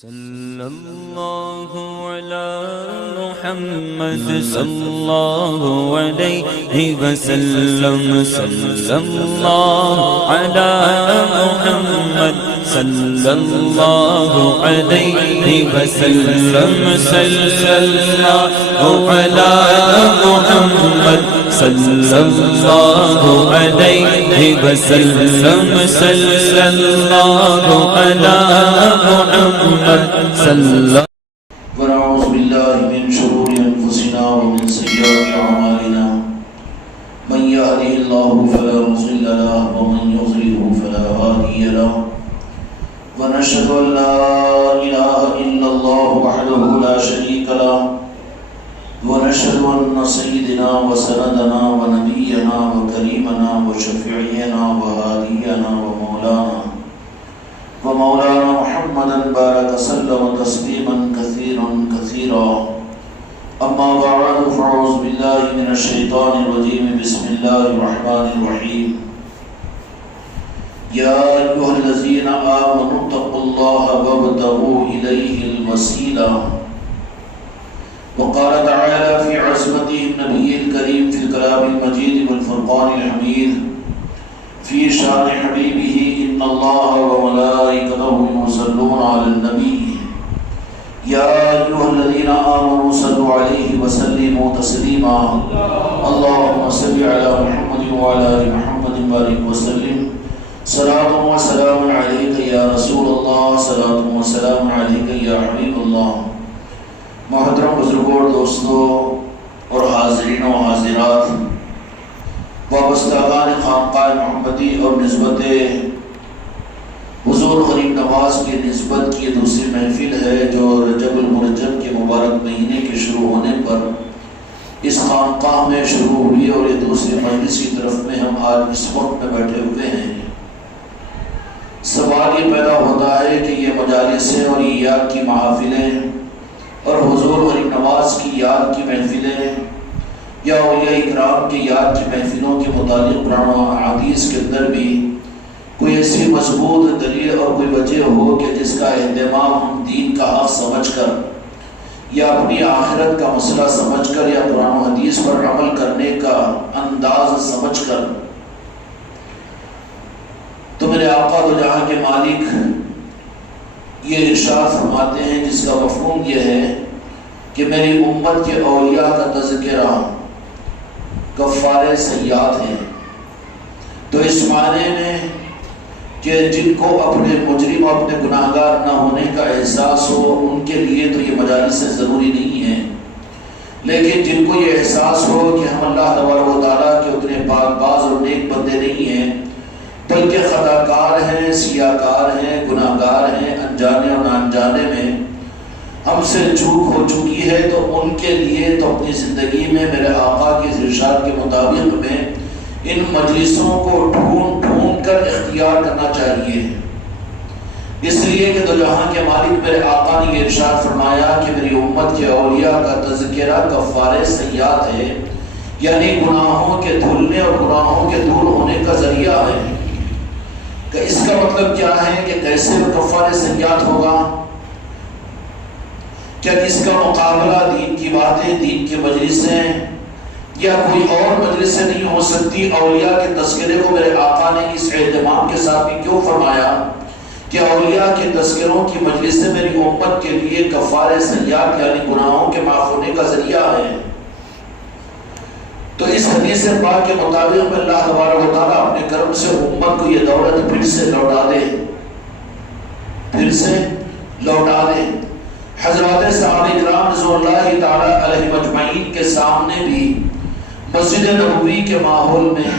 صلی اللہ علی محمد صلی اللہ علیہ وسلم صلی اللہ علی محمد صلی اللہ علیہ وسلم صلی اللہ علی محمد صلی اللہ علیہ وسلم صلی اللہ علی محمد صلی اللہ. ونعوذ بالله من شرور أنفسنا ومن سيئات أعمالنا من يهده الله فلا مضل له ومن يضلل فلا هادي له ونشهد أن لا إله إلا الله وحده لا شريك له ونشهد أن سيدنا وسندنا ونبينا وكريمنا وشفيعنا وهادينا ومولانا محمدا بارك وسلم تسليما كثيرا كثيرا. أما بعد فأعوذ بالله من الشيطان الرجيم. بسم الله الرحمن الرحيم. يا أيها الذين آمنوا اتقوا الله وابتغوا إليه الوسيلة. وقال تعالى في عظمته النبي الكريم في الكلام المجيد والفرقان الحميد في شان حبيبه إن الله وملائكته يصلون على النبي يا أيها الذين آمنوا صلوا عليه وسلموا تسليما. اللهم صل على محمد وعلى آل محمد وبارك وسلم. صلاة وسلام عليك يا رسول الله. صلاة وسلام عليك يا حبيب الله. محترم بزرگوں اور دوستوں اور حاضرین و حاضرات، وابستگان خانقاہ محمدی اور نسبت حضور غریب نواز کی نسبت کی دوسری محفل ہے جو رجب المرجب کے مبارک مہینے کے شروع ہونے پر اس خانقاہ میں شروع ہوئی، اور یہ دوسری مجلس کی طرف میں ہم آج اس وقت میں بیٹھے ہوئے ہیں. سوال یہ پیدا ہوتا ہے کہ یہ مجالسیں اور یہ یاد کی محافلیں اور حضور غریب نواز کی یاد کی محفلیں یا اولیاء اکرام کی یاد کی محفلوں کے متعلق قرآن و حدیث کے اندر بھی کوئی ایسی مضبوط دلیل اور کوئی وجہ ہو کہ جس کا اہتمام ہم دین کا حق سمجھ کر یا اپنی آخرت کا مسئلہ سمجھ کر یا قرآن و حدیث پر عمل کرنے کا انداز سمجھ کر. تو میرے آقا دو جہاں کے مالک یہ ارشاد فرماتے ہیں جس کا مفہوم یہ ہے کہ میری امت کے اولیاء کا تذکرہ کفارِ سیئات ہیں. تو اس معنی میں کہ جن کو اپنے مجرم اور اپنے گناہگار نہ ہونے کا احساس ہو ان کے لیے تو یہ مجالس ضروری نہیں ہیں، لیکن جن کو یہ احساس ہو کہ ہم اللہ تبارک و تعالیٰ کے اتنے پاک باز اور نیک بندے نہیں ہیں بلکہ خطا کار ہیں، سیاہ کار ہیں، گناہگار ہیں، انجانے اور نہ انجانے میں ہم سے چوک ہو چکی ہے، تو ان کے لیے تو اپنی زندگی میں میرے آقا کے ارشاد کے مطابق میں ان مجلسوں کو ڈھونڈ کر اختیار کرنا چاہیے. اس لیے کہ دو جہاں کے مالک میرے آقا نے یہ ارشاد فرمایا کہ میری امت کے اولیاء کا تذکرہ کفارِ سیئات ہے، یعنی گناہوں کے دھلنے اور گناہوں کے دور ہونے کا ذریعہ ہے. کہ اس کا مطلب کیا ہے کہ کیسے کفارِ سیئات ہوگا؟ کیا اس کا مقابلہ دین کی باتیں، دین کی مجلسیں یا کوئی اور مجلسیں نہیں ہو سکتی؟ اولیاء کے تذکرے کو میرے آقا نے اس اہتمام کے ساتھ بھی کیوں فرمایا کہ اولیاء کے تذکروں کی مجلسیں میری امت کے لیے کفارِ سیئات یعنی گناہوں کے معاف ہونے کا ذریعہ ہے. تو اس حدیث پاک کے مطابق میں اللہ تبارک و تعالیٰ اپنے کرم سے امت کو یہ دولت پھر سے لوٹا دے. حضرات صحابہ کرام رضوان اللہ تعالیٰ علیہ مجمعین کے سامنے بھی مسجد نبوی کے ماحول میں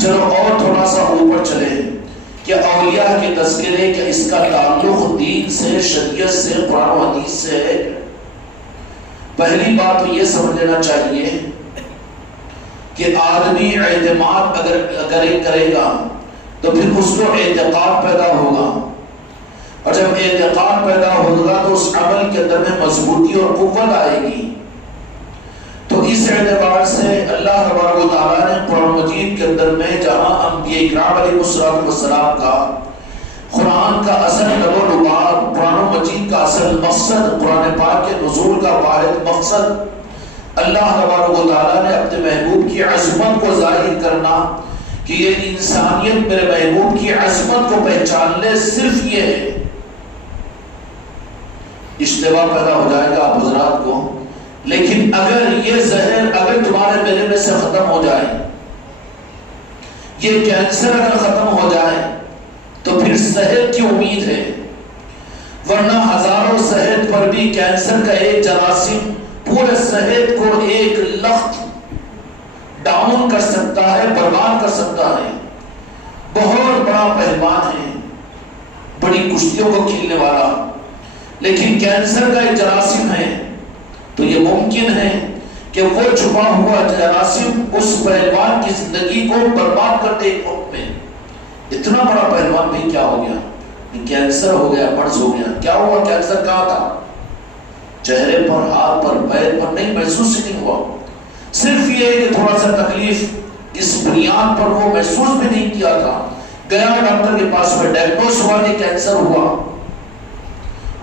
چلو اور تھوڑا سا اوپر چلے کہ اولیاء کے تذکرے کہ اس کا تعلق دین سے، شریعت سے، قرآن و حدیث سے ہے. پہلی بات تو یہ سمجھ لینا چاہیے کہ آدمی اعتماد اگر کرے گا تو پھر اس کو اعتقاد پیدا ہوگا، اور جب اعتقاد پیدا ہوگا تو اس عمل کے اندر میں مضبوطی اور قوت آئے گی. تو اس اعتبار سے اللہ تبارک و تعالیٰ نے قرآن مجید کے اندر میں جہاں انبیاء اکرام علیہ السلام کا قرآن کا اثر لب و لباب، قرآن مجید کا اصل مقصد قرآن پاک کے نزول کا واحد مقصد اللہ تبارک و تعالیٰ نے اپنے محبوب کی عظمت کو ظاہر کرنا کہ یہ انسانیت میرے محبوب کی عظمت کو پہچان لے، صرف یہ ہے۔ اشتباہ پیدا ہو جائے گا آپ حضرات کو، لیکن اگر یہ زہر اگر تمہارے میلے میں سے ختم ہو جائے، یہ کینسر اگر ختم ہو جائے تو پھر صحت کی امید ہے، ورنہ ہزاروں صحت پر بھی کینسر کا ایک جراثیم پورے صحت کو ایک لخت ڈاؤن کر سکتا ہے، برباد کر سکتا ہے۔ بہت بڑا پہلوان ہے، بڑی کشتیوں کو کھیلنے والا، لیکن کینسر کا ایک جراثیم ہے تو یہ ممکن ہے کہ وہ چھپا ہوا جراثیم اس پہلوان کی زندگی کو برباد کر دے ایک وقت میں۔ اتنا بڑا پہلوان بھی کیا ہو گیا؟ کینسر ہو گیا، مرض ہو گیا۔ کیا ہوا؟ کینسر کہاں تھا؟ چہرے پر، ہاتھ پر، پیر پر نہیں، محسوس ہی نہیں ہوا۔ صرف یہ کہ تھوڑا سا تکلیف اس بنیاد پر وہ محسوس بھی نہیں کیا تھا۔ گیا ڈاکٹر کے پاس میں، ڈائگنوز ہوا کہ کینسر ہوا،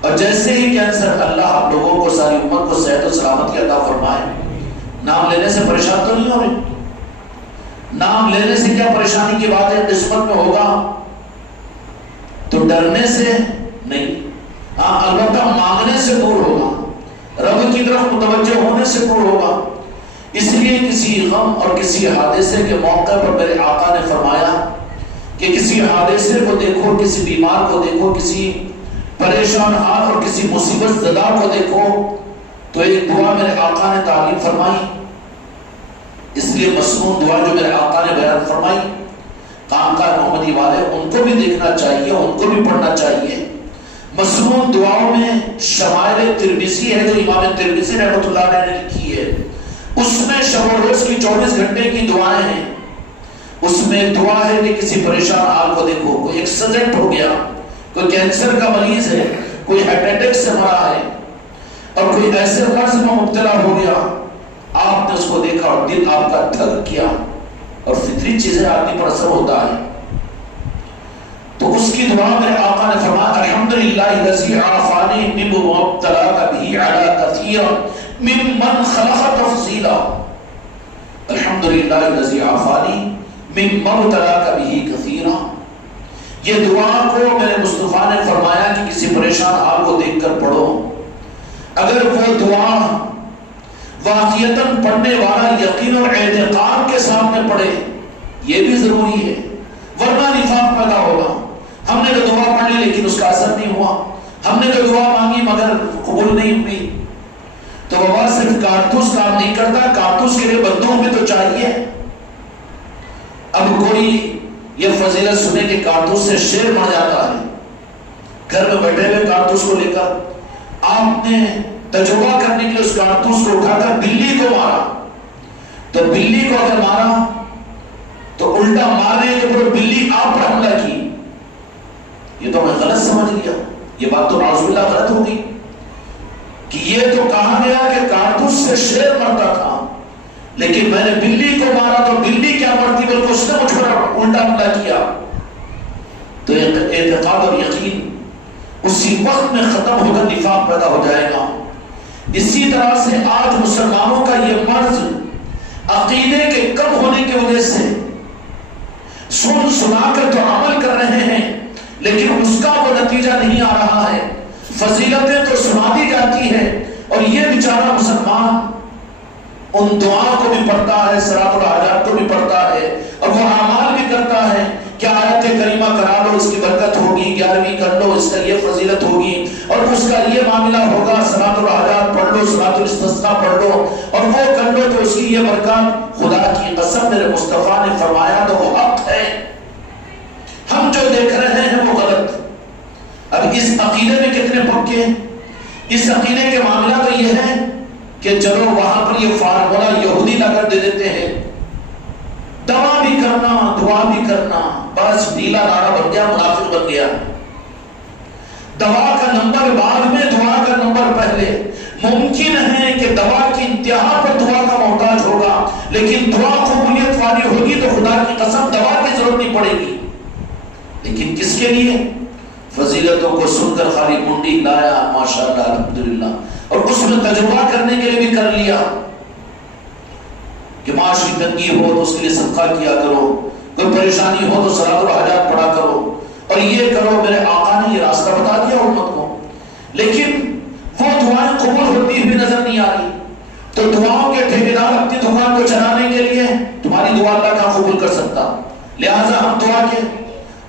اور جیسے ہی کینسر، اللہ آپ لوگوں کو ساری امت کو صحت و سلامت کی عطا فرمائے۔ نام لینے سے پریشان تو نہیں ہو رہے؟ نام لینے سے کیا پریشانی کی بات ہے؟ قسمت میں ہوگا تو ڈرنے سے نہیں، ہاں البتہ مانگنے سے دور ہوگا، رب کی طرف متوجہ ہونے سے دور ہوگا۔ اس لیے کسی غم اور کسی حادثے کے موقع پر میرے آقا نے فرمایا کہ کسی حادثے کو دیکھو، کسی بیمار کو دیکھو، کسی پریشان حال اور کسی مصیبت زدہ کو دیکھو تو ایک دعا میرے آقا نے تعلیم فرمائی۔ اس لیے مسنون دعا جو میرے آقا نے بیان فرمائی، کانکار محمدی والے ان کو بھی دیکھنا چاہیے، ان کو بھی پڑھنا چاہیے۔ مسنون دعاؤں میں شمائل ترمذی ہے جو امام ترمذی رحمۃ اللہ علیہ نے لکھی ہے، اس میں شب و روز کی 24 گھنٹے کی دعائیں ہیں۔ اس میں دعا ہے کہ کسی پریشان حال کو دیکھو، کوئی ایکسیڈنٹ ہو گیا، کوئی کینسر کا مریض ہے، کوئی ہارٹ اٹیک سے مرا ہے، اور کوئی ایسے مرض میں مبتلا ہو گیا، آپ نے اس کو دیکھا اور دل آپ کا دھک کیا، اور فطری چیزیں آدمی پر اثر ہوتا ہے، تو اس کی دعا میرے آقا نے فرمایا الحمدللہ الذی عافانی مما ابتلاک بہ علی کثیر ممن خلق تفضیلا، الحمدللہ الذی عافانی مما ابتلاک بہ کثیرا۔ یہ دعا کو میرے مصطفیٰ نے فرمایا کہ کسی پریشان حال کو دیکھ کر پڑھو، اگر وہ دعا واقعیتاً پڑھنے والا یقین اور اعتقاد کے سامنے پڑھے، یہ بھی ضروری ہے، ورنہ نفاق پیدا ہوگا۔ ہم نے تو دعا پڑھ لی لیکن اس کا اثر نہیں ہوا، ہم نے تو دعا مانگی مگر قبول نہیں ہوئی، تو بابا صرف کارتوس کام نہیں کرتا، کارتوس کے لیے بندوق بھی تو چاہیے۔ اب کوئی یہ فضیلت سنے کہ کارتوس سے شیر مر جاتا ہے، گھر میں بیٹھے ہوئے کارتوس کو لے کر آپ نے تجربہ کرنے کے لیے اس کارتوس کو اٹھا کر بلی کو مارا، تو بلی کو اگر مارا تو الٹا مارنے کے اوپر بلی آپ پر حملہ کی، یہ تو میں غلط سمجھ لیا، یہ بات تو نعوذ باللہ غلط ہوگی کہ یہ تو کہا گیا کہ کارتوس سے شیر مرتا تھا، لیکن میں نے بلی کو مارا تو بلی کیا مرتی بلکہ اس نے مجھ پر الٹا حملہ کیا۔ تو اعتقاد اور یقین اسی وقت میں ختم ہو کر نفاق پیدا ہو جائے گا۔ اسی طرح سے آج مسلمانوں کا یہ مرض عقیدے کے کم ہونے کی وجہ سے سن سنا کر تو عمل کر رہے ہیں لیکن اس کا وہ نتیجہ نہیں آ رہا ہے، فضیلتیں تو سنا دی جاتی ہے اور یہ بیچارہ مسلمان ان دعا کو بھی پڑھتا ہے، صلاۃ الحاجات کو بھی پڑھتا ہے اور وہ اعمال بھی کرتا ہے کہ آیت کریمہ کرا لو اس کی برکت ہوگی، 11ویں کر لو اس کا یہ فضیلت ہوگی اور اس کا یہ معاملہ ہوگا، صلاۃ الحاجات پڑھ لو، صلاۃ الاستسقاء پڑھ لو اور وہ کر لو تو اس کی یہ برکت۔ خدا کی قسم میرے مصطفیٰ نے فرمایا تو وہ حق ہے، ہم جو دیکھ رہے ہیں وہ غلط۔ اب اس عقیدے میں کتنے پکے ہیں؟ اس عقیدے کے معاملہ تو یہ ہے کہ چلو وہاں پر یہ فارمولہ یہودی لا کر دے دیتے ہیں، دعا بھی کرنا دعا بھی کرنا، بس ڈھیلا نعرہ بن گیا، منافق بن گیا۔ دوا کا نمبر بعد میں، دعا کا نمبر پہلے۔ ممکن ہے کہ دوا کی انتہا پر دعا کا محتاج ہوگا لیکن دعا قبولیت والی ہوگی تو خدا کی قسم دوا کی ضرورت نہیں پڑے گی، لیکن کس کے لیے؟ فضیلتوں کو سن کر خالی منڈی لایا ماشاءاللہ الحمدللہ، اور اس میں تجربہ کرنے کے لیے بھی کر لیا کہ معاشی تنگی ہو تو اس کے لیے صدقہ کیا کرو، کوئی پریشانی ہو تو صلاۃ الحاجات پڑھا کرو، اور یہ کرو۔ میرے آقا نے یہ راستہ بتا دیا امت کو، لیکن وہ دعائیں قبول ہوتی ہوئی نظر نہیں آ رہی۔ تو دعاؤں کے ٹھیکیدار اپنی دکان کو چلانے کے لیے تمہاری دعا اللہ کا قبول کر سکتا، لہٰذا ہم دعا کے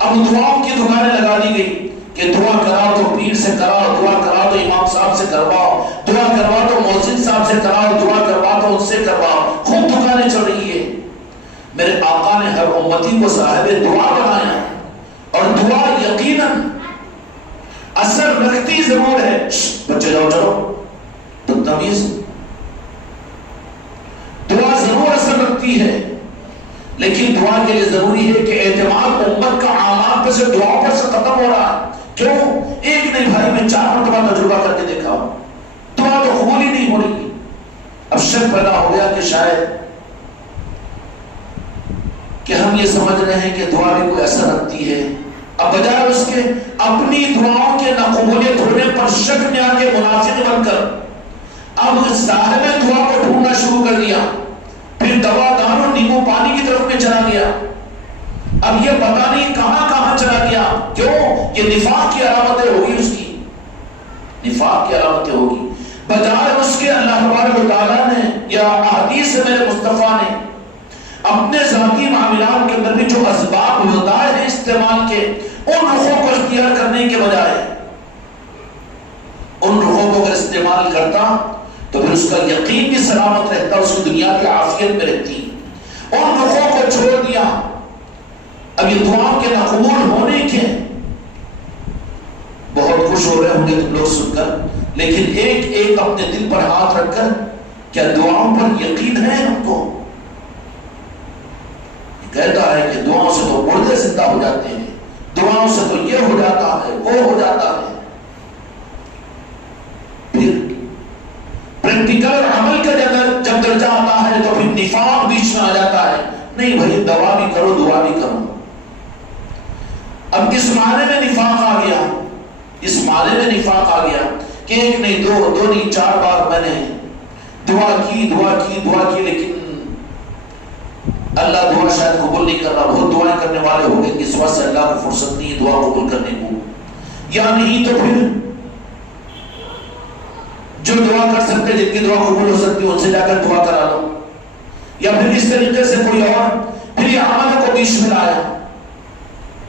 اب دعاؤں کی دکانیں لگا دی گئی کہ دعا کراؤ تو پیر سے کراؤ، دعا کراؤ تو امام صاحب سے کرواؤ، دعا کرواؤ تو مؤذن صاحب سے کراؤ، دعا کرواؤ تو ان سے کرواؤ، خوب دکانیں چل رہی ہے۔ میرے آقا نے ہر امتی کو صاحب دعا بنایا، اور دعا یقیناً اثر رکھتی ضرور ہے۔ بچے جاؤ چلو بدتمیز، دعا ضرور اثر رکھتی ہے، لیکن دعا کے لیے ضروری ہے کہ اعتماد امت کا عامات پہ سے دعا پر سے ختم ہو رہا ہے۔ کیوں؟ ایک نہیں بھائی، میں 4 مرتبہ تجربہ کر کے دیکھا ہوں، دعا تو قبول ہی نہیں ہو رہی۔ اب شک پیدا ہو گیا کہ شاید کہ ہم یہ سمجھ رہے ہیں کہ دعا بھی کوئی اثر رکھتی ہے، اب بجائے اس کے اپنی دعاؤں کے ناقبولیت ہونے پر شک میں آ کے منافق بن کر اب صاحب دعا کو ڈھونڈنا شروع کر دیا، پھر دوا دار اور نیمبو پانی کی طرف میں چلا گیا۔ اب یہ پتہ نہیں کہاں کہاں چلا گیا۔ کیوں؟ یہ نفاق کی علامتیں ہوگی، اس کی نفاق کی علامتیں ہوگی۔ بجائے اس کے اللہ تبارک و تعالیٰ نے یا احادیث سے میرے مصطفیٰ نے اپنے ذاتی معاملات کے اندر بھی جو اسباب وسائل ہیں استعمال کے، ان رخوں کو اختیار کرنے کے بجائے ان رخوں کو اگر استعمال کرتا تو پھر اس کا یقین بھی سلامت رہتا، اس کی دنیا کی عافیت میں رہتی۔ ان رخوں کو چھوڑ دیا۔ اب یہ دعاؤں کے ناقبول ہونے کے بہت خوش ہو رہے ہوں گے تم لوگ سن کر، لیکن ایک ایک اپنے دل پر ہاتھ رکھ کر کیا دعاؤں پر یقین ہے ہم کو؟ کہتا ہے کہ دعاؤں سے تو مردے زندہ ہو جاتے ہیں، دعاؤں سے تو یہ ہو جاتا ہے، وہ ہو جاتا ہے۔ پھر پریکٹیکل اور عمل کا جب درجہ آتا ہے تو پھر نفاق بیچ میں آ جاتا ہے۔ نہیں بھائی، دعا بھی کرو، دعا بھی کرو۔ اب اس معنی میں نفاق آ گیا، اس معنی میں نفاق آ گیا کہ ایک نہیں دو نہیں 4 بار میں نے دعا کی، لیکن اللہ دعا شاید قبول نہیں کر رہا۔ بہت دعائیں کرنے والے ہو گئے کہ اس وقت سے اللہ کو فرصت نہیں ہے دعا قبول کرنے کو، یا نہیں تو پھر جو دعا کر سکتے، جن کی دعا قبول ہو سکتی ہے ان سے جا کر دعا کرا لو، یا پھر اس طریقے سے کوئی اور پھر یہ عمل کو بیچ میں لایا،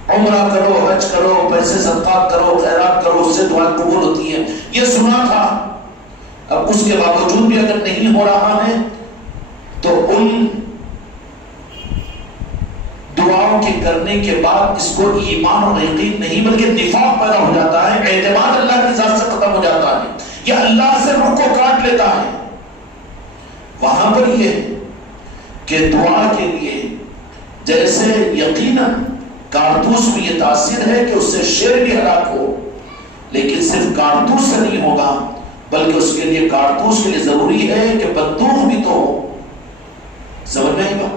عمرہ کرو، حج کرو، پیسے صدقات کرو، خیرات کرو، اس سے دعا قبول ہوتی ہے، یہ سنا تھا۔ اب اس کے باوجود بھی اگر نہیں ہو رہا ہے تو ان دعاؤں کے کرنے کے بعد اس کو ایمان اور یقین نہیں بلکہ نفاق پیدا ہو جاتا ہے، اعتماد اللہ کی ذات سے ختم ہو جاتا ہے، یا اللہ سے روح کو کاٹ لیتا ہے۔ وہاں پر یہ کہ دعا کے لیے جیسے یقیناً کارتوس میں یہ تاثیر ہے کہ اس سے شیر بھی ہلاک ہو، لیکن صرف کارتوس سے نہیں ہوگا بلکہ اس کے لیے کارتوس کے لیے ضروری ہے کہ بندوق بھی تو ہو۔ سمجھ میں آئے گا؟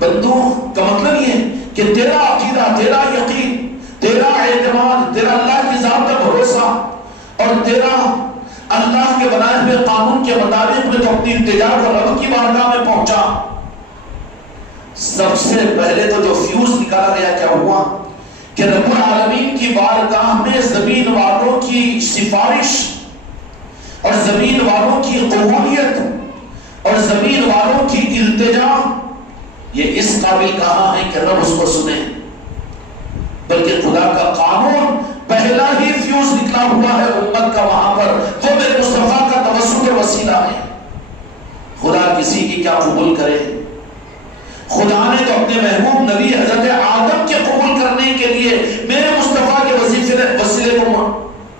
بندوق کا مطلب یہ کہ تیرا عقیدہ، تیرا یقین، تیرا اعتماد، تیرا اللہ کی ذات پر بھروسہ اور تیرا اللہ کے بنائے ہوئے قانون کے مطابق میں تو اپنی التجا کو رب کی بارگاہ میں پہنچا۔ سب سے پہلے تو جو فیوز نکالا گیا کیا ہوا کہ رب العالمین کی بارگاہ میں زمین والوں کی سفارش اور زمین والوں کی قبولیت اور زمین والوں کی التجا یہ اس قابل کہاں ہے کہ رب اس کو سنے، بلکہ خدا کا قانون پہلا ہی فیوز نکلا ہوا ہے امت کا وہاں پر، وہ میرے مصطفیٰ کا توسل اور وسیلہ ہے۔ خدا کسی کی کیا قبول کرے؟ خدا نے تو اپنے محبوب نبی حضرت آدم کے قبول کرنے کے لیے میرے مصطفیٰ کے وسیلے کو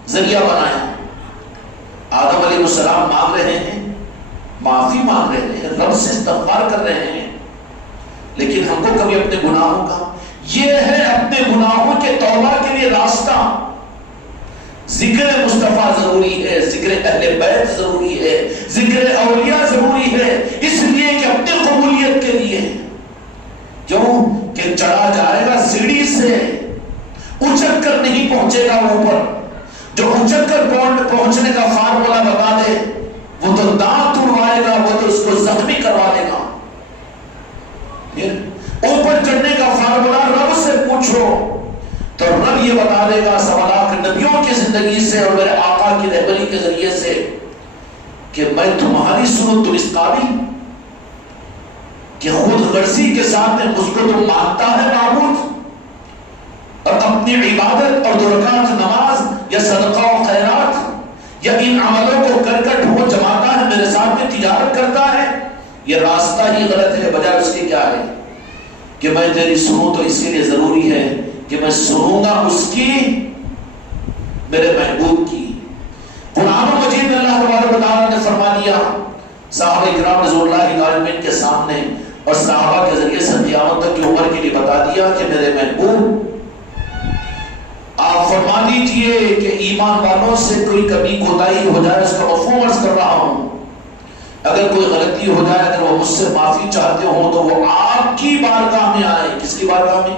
ذریعہ بنایا۔ آدم علیہ السلام مانگ رہے ہیں، معافی مانگ رہے ہیں، رب سے استغفار کر رہے ہیں، لیکن ہم کو کبھی اپنے گناہوں کا، یہ ہے اپنے گناہوں کے توبہ کے لیے راستہ۔ ذکر مصطفیٰ ضروری ہے، ذکر اہل بیت ضروری ہے، ذکر اولیاء ضروری ہے، اس لیے کہ اپنی قبولیت کے لیے، کیوں کہ چڑھا جائے گا سیڑھی سے اچک کر نہیں پہنچے گا اوپر. جو اچک کر پہنچنے کا فارمولا بتا دے وہ تو دانت اڑوائے گا, وہ تو اس کو زخمی کروا دے گا. اوپر چڑھنے کا فارمولا رب سے پوچھو تو رب یہ بتا دے گا 1.25 نبیوں کی زندگی سے اور میرے آقا کی رہبری کے ذریعے سے کہ میں تمہاری سنو تم اس قابل کہ خود غرضی کے ساتھ مجھ کو تم مانتا ہے معبود, اور اپنی عبادت اور 2 رکعت نماز یا صدقہ و خیرات یا ان عملوں کو کر کر وہ جماتا ہے, میرے ساتھ میں تجارت کرتا ہے, یہ راستہ ہی غلط ہے. بجائے اس کے کیا ہے کہ میں تیری سنوں تو اس کے لیے ضروری ہے کہ میں سنوں گا اس کی, میرے محبوب کی. قرآن مجید میں اللہ تبارک و تعالیٰ نے فرما دیا صحابہ کرام رضوان اللہ علیہم کے سامنے اور صحابہ کے ذریعے سے قیامت تک کی عمر کے لیے بتا دیا کہ میرے محبوب آپ فرما دیجئے کہ ایمان والوں سے کوئی کمی کوتاہی ہو جائے اس کا مفہوم عرض کر رہا ہوں, اگر کوئی غلطی ہو جائے, اگر وہ مجھ سے معافی چاہتے ہوں تو وہ آپ کی بارگاہ میں آئے. کس کی بارگاہ میں؟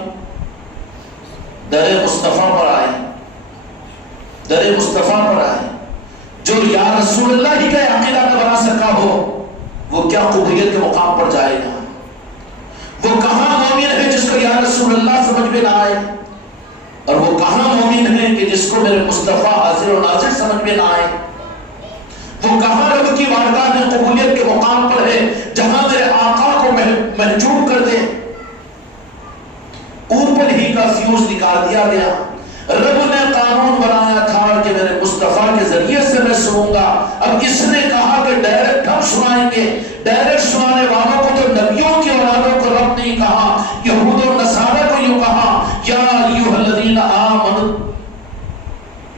در مصطفیٰ پر آئے, در مصطفیٰ پر آئے. جو یا رسول اللہ ہی کا عقیدہ نہ بنا سکا ہو وہ کیا قبولیت کے مقام پر جائے گا؟ وہ کہاں مومن ہے جس کو یا رسول اللہ سمجھ میں نہ آئے, اور وہ کہاں مومن ہے کہ جس کو میرے مصطفیٰ حاضر و ناظر سمجھ میں نہ آئے؟ وہ کہاں رب کی بارگاہ میں قبولیت کے مقام پر ہے جہاں میرے آقا کو محجوب کر دے؟ اوپر ہی کا فیوز نکال دیا گیا. رب نے قانون بنایا تھا کہ میرے مصطفیٰ کے ذریعے سے میں سنوں گا. اب اس نے کہا کہ ڈائریکٹ ہم سنائیں گے. ڈائریکٹ سنانے والوں کو تو نبیوں کی اولادوں کو رب نہیں کہا, یہود و نصارہ کو یوں کہا یا ایھا الذین آمنوا,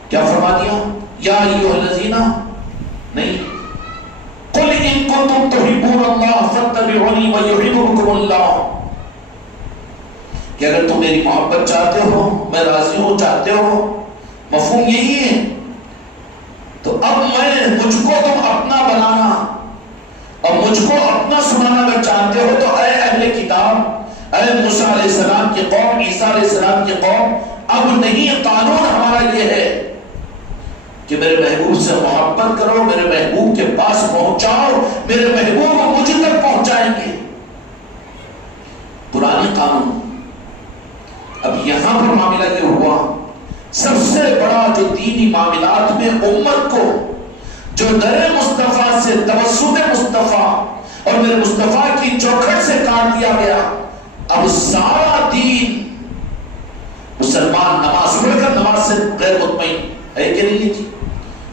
کیا فرما دیا؟ یا ایھا الذین نہیں, قل ان کنتم تحبون اللہ فاتبعونی ویحببکم اللہ, کہ اگر تم میری محبت چاہتے ہو, میں راضی ہوں چاہتے ہو, مفہوم یہی ہے. تو اب میں مجھ کو تم اپنا بنانا اور مجھ کو اپنا سنانا اگر چاہتے ہو تو اے اہل کتاب, اے موسیٰ علیہ السلام کی قوم, عیسیٰ علیہ السلام کی قوم, اب نہیں قانون ہمارا یہ ہے کہ میرے محبوب سے محبت کرو, میرے محبوب کے پاس پہنچاؤ, میرے محبوب مجھ تک پہنچائیں گے. پرانے قانون. اب یہاں پر معاملہ یہ ہوا سب سے بڑا جو دینی معاملات میں امت کو جو در مصطفیٰ سے توسط مصطفیٰ اور میرے مصطفیٰ کی چوکھٹ سے کاٹ دیا گیا. اب سارا دین مسلمان نماز پڑھ کر نماز سے غیر مطمئن ہے کہ نہیں تھی.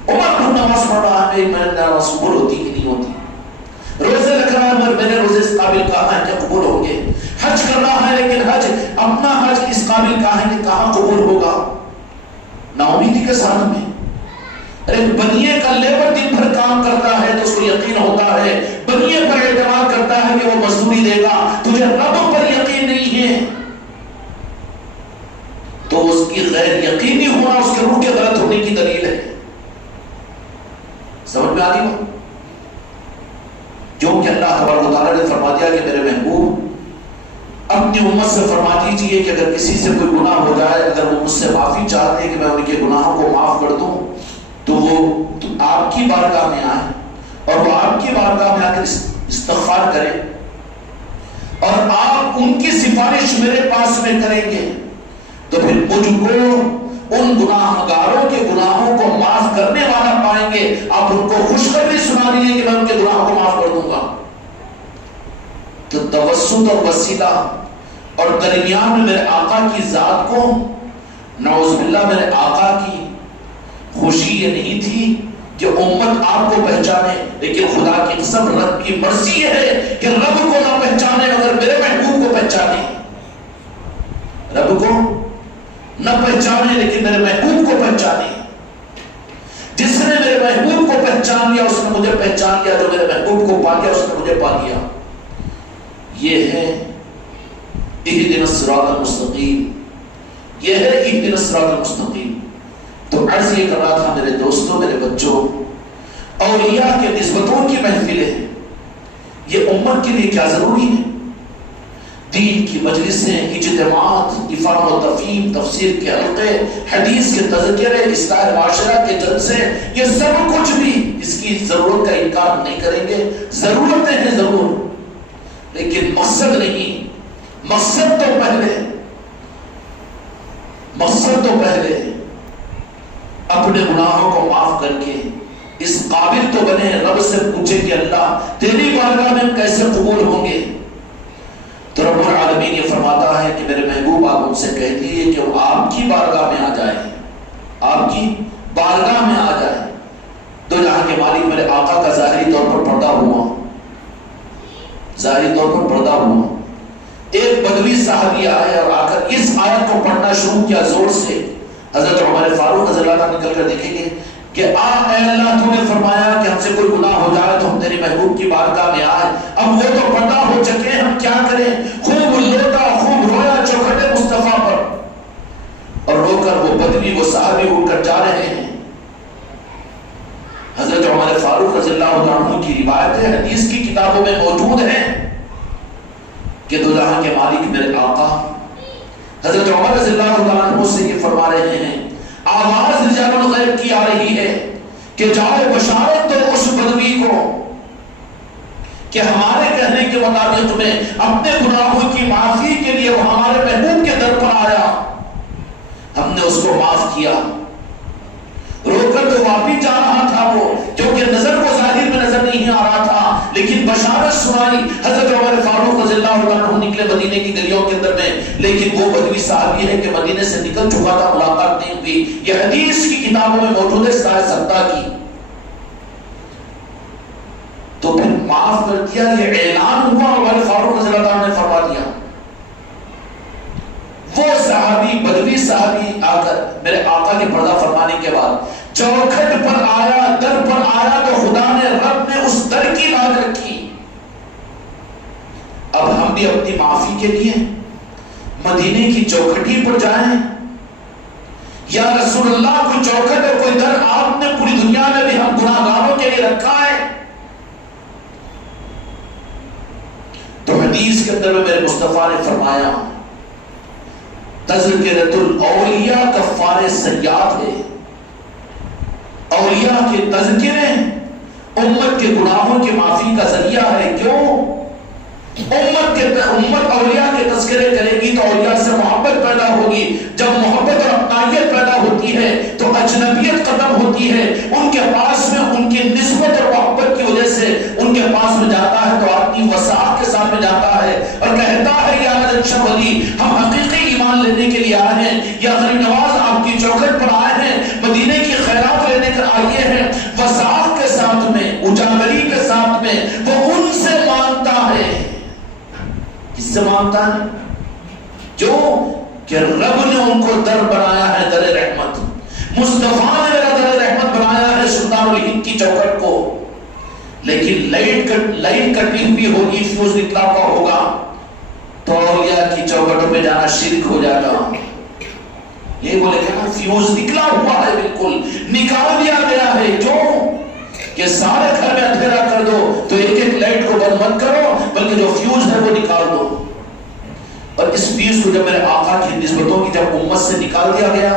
عمر کو نماز پڑھ رہا ہے, میں نماز قبول ہوتی کہ نہیں ہوتی, روزے رکھ رہا ہے مگر میرے روزے اس قابل کہاں ہے کہ قبول ہوں گے, حج کر رہا ہے لیکن حج اپنا حج اس قابل کہاں ہے کہ کہاں قبول ہوگا. نا امیدی کے ساتھ میں ایک بنیے کا لیبر دن بھر کام کرتا ہے تو اس کو یقین ہوتا ہے, بنیے پر اعتماد کرتا ہے کہ وہ مزدوری دے گا, تجھے رب پر یقین نہیں ہے تو اس کی غیر یقینی ہونا اس کے روح کے غلط ہونے کی دلیل ہے. سمجھ میں آ رہی ہو؟ کیونکہ اللہ تبارک و تعالیٰ نے فرما دیا کہ میرے محبوب اپنی امت سے فرما دیجئے کہ اگر کسی سے کوئی گناہ ہو جائے, اگر وہ مجھ سے معافی چاہتے ہیں کہ میں ان کے گناہوں کو معاف کر دوں تو وہ آپ کی بارگاہ میں آئے اور وہ آپ کی بارگاہ میں آ کر استغفار کریں اور آپ ان کی سفارش میرے پاس میں کریں گے تو پھر مجھ کو ان گناہگاروں کے گناہوں کو معاف کرنے والا پائیں گے. آپ ان کو خوشخبری سنا دیجیے کہ میں ان کے گناہوں کو معاف کر دوں گا. تو توسط اور وسیلہ اور درمیان میں میرے آقا کی ذات کو, نعوذ باللہ میرے آقا کی خوشی یہ نہیں تھی کہ امت آپ کو پہچانے, لیکن خدا کی قسم رب کی مرضی یہ ہے کہ رب کو نہ پہچانے مگر میرے محبوب کو پہچانے. رب کو نہ پہچانے لیکن میرے محبوب کو پہچانے. جس نے میرے محبوب کو پہچان لیا اس نے مجھے پہچان لیا, جو میرے محبوب کو پا لیا اس نے مجھے پا لیا. یہ ہے اہدنا الصراط المستقیم, یہ ہے اہدنا الصراط المستقیم. تو عرض یہ کر رہا تھا میرے دوستوں, میرے بچوں, اولیاء کے نسبتوں کی محفلیں یہ امت کے لیے کیا ضروری ہے؟ دین کی مجلسیں، اجتماعات، افہام و تفہیم، تفسیر کے حلقے، حدیث کے تذکرے، اصلاح معاشرہ کے جلسے، یہ سب کچھ بھی اس کی ضرورت کا انکار نہیں کریں گے. ضرورتیں ہیں ضرور، لیکن مقصد نہیں. مقصد تو پہلے اپنے گناہوں کو معاف کر کے اس قابل تو بنے رب سے پوچھے کہ اللہ تیری بارگاہ میں کیسے قبول ہوں گے. تو رب العالمین یہ فرماتا ہے کہ میرے محبوب آپ ان سے کہہ دیجیے کہ وہ آپ کی بارگاہ میں آ جائیں، آپ کی بارگاہ میں آ جائیں. تو جہاں کے مالک میرے آقا کا ظاہری طور پر پردہ ہوا، ظاہری طور پر پردہ ہوا. ایک بدوی صحابی آئے اور آ کر اس آیت کو پڑھنا شروع کیا زور سے. حضرت عمر فاروق رضی اللہ عنہ نکل کر دیکھیں گے کہ اے اللہ تو نے فرمایا کہ ہم سے کوئی گناہ ہو جائے تو ہم تیرے محبوب کی بارگاہ میں آئے. اب وہ تو پردہ ہو چکے، ہم کیا کریں؟ خوب لوٹا، خوب رویا چوکھٹ مصطفیٰ پر، اور رو کر وہ بدوی، وہ صحابی اٹھ کر جا رہے ہیں. حضرت عمر فاروق رضی اللہ عنہ کی روایت ہے، حدیث کی کتابوں میں موجود ہے کہ دو جہاں کے مالک میرے آقا حضرت عمر رضی اللہ عنہ سے یہ فرما رہے ہیں، آواز رجال الغیب کی آ رہی ہے کہ جاؤ بشارت دو اس بدوی کو کہ ہمارے کہنے کے مطابق میں اپنے گناہوں کی معافی کے لیے وہ ہمارے محبوب کے در پر آیا، ہم نے اس کو معاف کیا. رو کر تو واپس جا رہا تھا وہ، کیونکہ نظر کو ظاہر میں نظر نہیں آ رہا تھا، لیکن بشارت سنائی. حضرت عمر فاروق رضی اللہ عنہ نکلے مدینے کی گلیوں کے اندر میں، لیکن وہ بدوی صحابی ہے کہ مدینے سے نکل چکا تھا، ملاقات نہیں ہوئی. یہ حدیث کی کتابوں میں موجود ہے سائے سبتا کی. تو پھر معاف کر دیا، یہ اعلان ہوا. عمر فاروق رضی اللہ عنہ نے فرما دیا. وہ صحابی بدوی صحابی آ کر میرے آقا کے پردہ فرمانے کے بعد چوکھٹ پر آیا، در پر آیا، تو خدا نے رب نے اس در کی بات رکھی. اب ہم بھی اپنی معافی کے لیے مدینے کی چوکھٹی پر جائیں. یا رسول اللہ کوئی چوکھٹ اور کوئی در آپ نے پوری دنیا میں بھی ہم گناہگاروں کے لیے رکھا ہے؟ تو حدیث کے اندر میں میرے مصطفیٰ نے فرمایا تذکرۃ الاولیاء کفار سیئات ہے. اولیاء کے تذکرے امت کے گناہوں کی معافی کا ذریعہ ہے. کیوں؟ امت اولیاء کے تذکرے کرے گی تو اولیاء سے محبت پیدا ہوگی. جب محبت اور اپنائیت پیدا ہوتی ہے تو اجنبیت ختم ہوتی ہے. ان کے پاس میں ان کی نسبت اور محبت کی وجہ سے ان کے پاس میں جاتا ہے تو آدمی وساعت کے ساتھ میں جاتا ہے اور کہتا ہے یا اچھا ولی ہم حقیقی ایمان لینے کے لیے آئے ہیں، یا غریب نواز آپ کی چوکھٹ پر آئے ہیں، مدینے کی خیرات لینے کر آئے ہیں. وساعت کے ساتھ میں، اجاگری کے ساتھ میں وہ ان سے مانگتا ہے. کس سے مانگتا ہے؟ کیوں کہ رب نے ان کو در بنایا ہے، در رحمت. مصطفیٰ نے میرا در رحمت بنایا ہے سلطان الہند کی چوکھٹ کو. لیکن لائٹ کٹی ہوئی ہوگی، فیوز نکلا ہوا ہوگا تو اولیاء کی چوکھٹوں پہ جانا شرک ہو جاتا. یہ بولے کہ فیوز نکلا ہوا ہے، بالکل نکال دیا گیا ہے. کیوں کہ سارے گھر میں اندھیرا کر دو تو ایک ایک لائٹ کو بند مت کرو، بلکہ جو فیوز ہے وہ نکال دو. اور اس فیوز کو جب میرے آقا کی نسبتوں کی جب امت سے نکال دیا گیا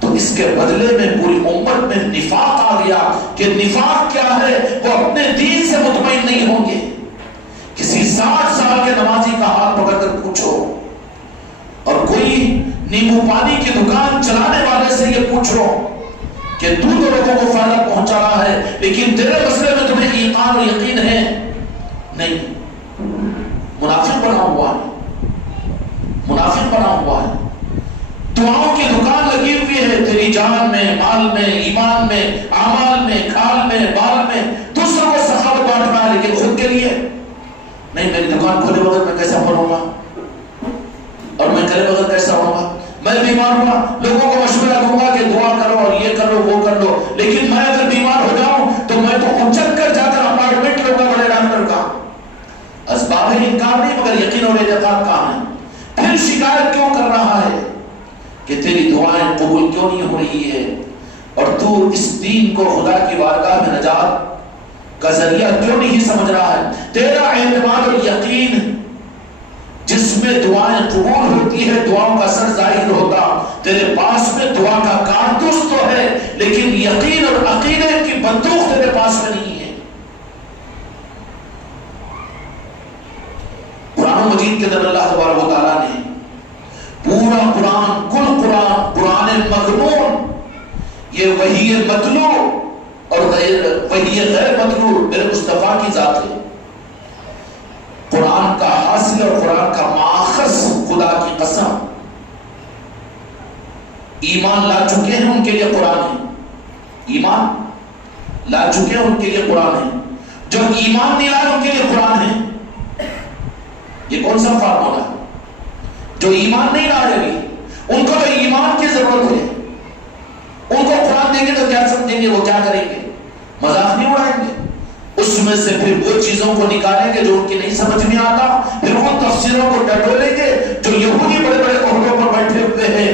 تو اس کے بدلے میں پوری امت میں نفاق آ گیا. کہ نفاق کیا ہے؟ وہ اپنے دین سے مطمئن نہیں ہوں گے. کسی 60 سال کے نمازی کا ہاتھ پکڑ کر پوچھو، اور کوئی نیمبو پانی کی دکان چلانے والے سے یہ پوچھو کہ تو لوگوں کو فائدہ پہنچا رہا ہے لیکن تیرے مسئلے میں تمہیں ایمان اور یقین ہے نہیں، منافق بنا ہوا ہے، منافق بنا ہوا ہے. دعاؤں کی دکان لگی ہوئی ہے تیری جان میں، مال میں، ایمان میں، اعمال میں، کھال میں، بال میں، دوسروں کو سخاوت بانٹ رہا ہے لیکن خود کے لیے نہیں. میری دکان کھولے بغیر میں کیسا بنوں گا، اور میں کرے بغیر کیسا ہوں گا؟ میں بیمار ہوا لوگوں کو مشورہ دوں گا کہ دعا کرو اور یہ کرو وہ کر لو، لیکن میں اگر بیمار ہو جاؤں تو میں تو اچک کر جا کر اپارٹمنٹ لوں گا بڑے ڈاکٹر کا. اسباب انکار نہیں مگر یقین اور اعتقاد کہاں ہے؟ پھر شکایت کیوں کر رہا ہے کہ تیری دعائیں قبول کیوں نہیں ہو رہی ہے، اور تو اس دین کو خدا کی بارگاہ میں نجات کا ذریعہ کیوں نہیں سمجھ رہا ہے؟ تیرا اعتماد اور یقین جس میں دعائیں قبول ہوتی ہے، دعاؤں کا اثر ظاہر ہوتا. تیرے پاس میں دعا کا کارتوس تو ہے، لیکن یقین اور عقیدے کی بندوق تیرے پاس میں نہیں ہے. قرآن مجید کے اندر اللہ تبارک و تعالیٰ نے پورا قرآن، کل قرآن، قرآن مکنون، یہ وحی مطلوع اور وحی غیر مطلوع میرے مصطفیٰ کی ذات ہے. قرآن کا حاصل اور قرآن کا ماخذ خدا کی قسم. ایمان لا چکے ہیں ان کے لیے قرآن ہے. ایمان لا چکے ہیں ان کے لیے قرآن ہے. جو ایمان نہیں لائے ان کے لیے قرآن ہے. یہ کون سا فارمولا ہے؟ جو ایمان نہیں لائے ابھی ان کو تو ایمان کی ضرورت ہے. ان کو قرآن دیں گے تو کیا سمجھیں گے؟ وہ کیا کریں گے؟ مذاق نہیں اڑائیں گے. اس میں سے پھر وہ چیزوں کو نکالیں گے جو ان کی نہیں سمجھ میں آتا، پھر ان تفسیروں کو ٹٹولیں گے جو یہودی بڑے بڑے عہدوں پر بیٹھے ہوئے ہیں،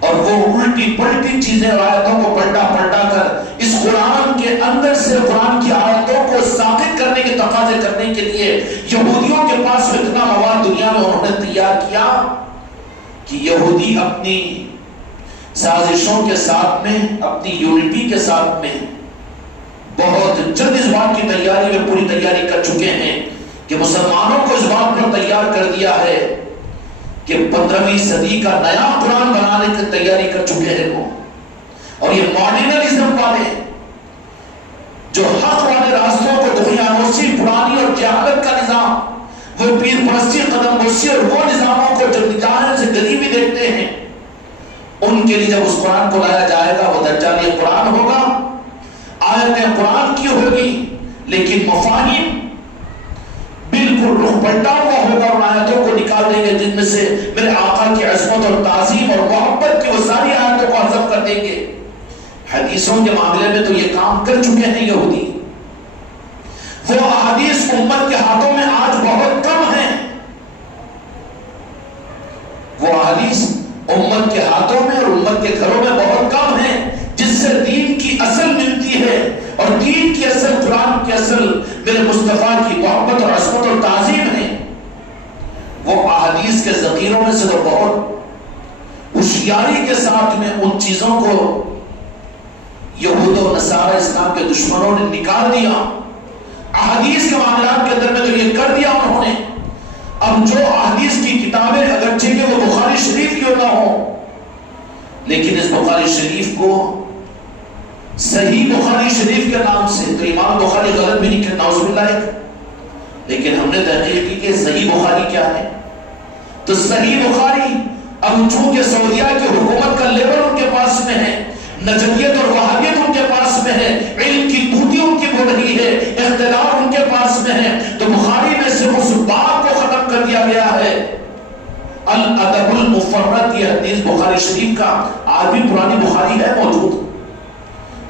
اور وہ الٹی پلٹی چیزیں اور آیتوں کو پلٹا کر اس قرآن کے اندر سے قرآن کی آیتوں کو ساقط کرنے کے تقاضے کرنے کے لیے یہودیوں کے پاس اتنا مواد دنیا میں انہوں نے تیار کیا کہ یہودی اپنی سازشوں کے ساتھ میں، اپنی یونٹی کے ساتھ میں بہت جلد اس بات کی تیاری میں پوری تیاری کر چکے ہیں کہ مسلمانوں کو اس بات پر تیار کر دیا ہے کہ 15ویں صدی کا نیا قرآن بنانے کی تیاری کر چکے ہیں وہ. اور یہ ماڈرنزم والے جو حق والے راستوں کو دنیانوسی، پرانی اور جہالت کا نظام، وہ پیر پرستی، قدم بوسی اور وہ نظاموں کو جو جہالت سے غریبی دیکھتے ہیں، ان کے لیے جب اس قرآن کو لایا جائے گا وہ دجالی قرآن ہوگا. آیتیں قرآن کی ہوگی لیکن مفاہیم بالکل رخ پلٹا ہوا ہوگا. اور آیتوں کو نکال دیں گے جن میں سے میرے آقا کی عظمت اور تعظیم اور محبت کی وہ ساری آیتوں کو حذف کر دیں گے. حدیثوں کے معاملے میں تو یہ کام کر چکے ہیں یہودی. وہ احادیث امت کے ہاتھوں میں آج بہت کم ہیں. وہ احادیث امت کے ہاتھوں میں اور امت کے گھروں میں بہت کم ہیں جس سے دین کی اصل ملتی ہے. اور دین کی اصل، قرآن کی اصل میرے مصطفیٰ کی محبت اور عظمت اور تعظیم ہے. وہ احادیث کے ذخیروں میں سے تو بہت ہوشیاری کے ساتھ میں ان چیزوں کو یہود و نصارہ اسلام کے دشمنوں نے نکال دیا. احادیث کے معاملات کے اندر میں تو یہ کر دیا انہوں نے. اب جو احادیث کی کتابیں اگرچہ کہ وہ بخاری شریف کیوں نہ ہو، لیکن اس بخاری شریف کو صحیح بخاری شریف کے نام سے تو امام بخاری غلط بھی نہیں کہ نعوذ باللہ، لیکن ہم نے تحقیق کی کہ صحیح بخاری کیا ہے. تو صحیح بخاری اب چونکہ سعودیہ کی حکومت کا لیول ان کے پاس میں ہے، نجدیت اور وہابیت ان کے پاس میں ہے، علم کی توتی ان کی بڑھ رہی ہے، اختلاف ان کے پاس میں ہے، تو بخاری میں سے اس باب کو ختم کر دیا گیا ہے. الادب المفرد یہ حدیث بخاری شریف کا آج بھی پرانی بخاری ہے موجود،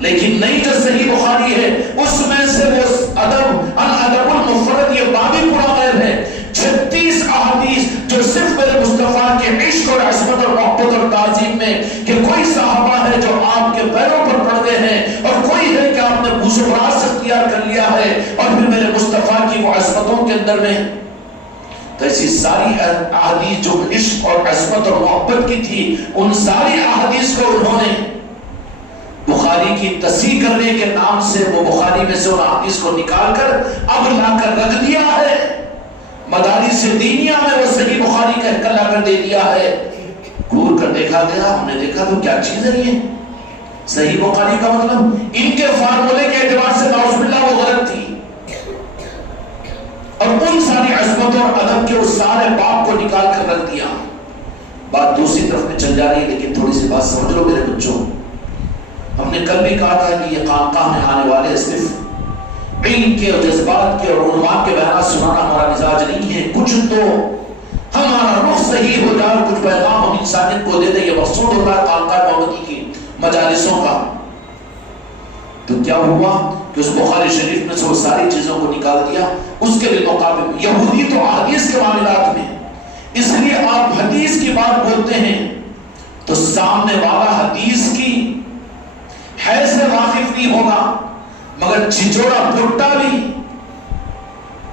لیکن نئی جو صحیح بخاری ہے اس میں سے وہ الادب المفرد یہ باب ہی پورا غیر ہے. 36 احادیث جو صرف میرے مصطفیٰ کے عشق اور عصمت اور محبت اور تعظیم میں کہ کوئی صحابہ ہے جو آپ کے پیروں پر پڑتے ہیں، اور کوئی ہے کہ آپ نے بوس و براس اختیار کر لیا ہے، اور پھر میرے مصطفیٰ کی وہ عصمتوں کے اندر میں تو ایسی ساری احادیث جو عشق اور عصمت اور محبت کی تھی، ان ساری احادیث کو انہوں نے بخاری کی تصحیح کرنے کے نام سے وہ بخاری میں سے ان احادیث کو نکال کر اب لا کر رکھ دیا ہے. مدارس دینیہ میں وہ صحیح بخاری کہہ کر لا کر دے دیا ہے. گور کر دیکھا گیا، ہم نے دیکھا تو کیا چیز ہے یہ صحیح بخاری کا مطلب ان کے فارمولے کے اعتبار سے نعوذ باللہ وہ غلط تھی. اور ان ساری عظمت اور ادب کے اس سارے باپ کو نکال کر رکھ دیا. بات دوسری طرف میں چل جا رہی ہے، لیکن تھوڑی سی بات سمجھ لو میرے بچوں. ہم نے کل بھی کہا تھا کہ یہ خانقاہ میں آنے والے صرف علم کے اور جذبات کے اور عنوان کے بیانات سنانا ہمارا مزاج نہیں ہے. کچھ تو ہمارا رخ صحیح ہو جائے، کچھ پیغام ہم انسانیت کو دے دیں، یہ مقصود ہوتا ہے خانقاہ محمدی کی مجالسوں کا. تو کیا ہوا کہ اس بخاری شریف میں سے وہ ساری چیزوں کو نکال دیا. اس کے بالمقابل یہودی تو احادیث کے معاملات میں، اس لیے آپ حدیث کی بات بولتے ہیں تو سامنے والا حدیث کی ہے سے واقف نہیں ہوگا، مگر چھچوڑا بھٹا بھی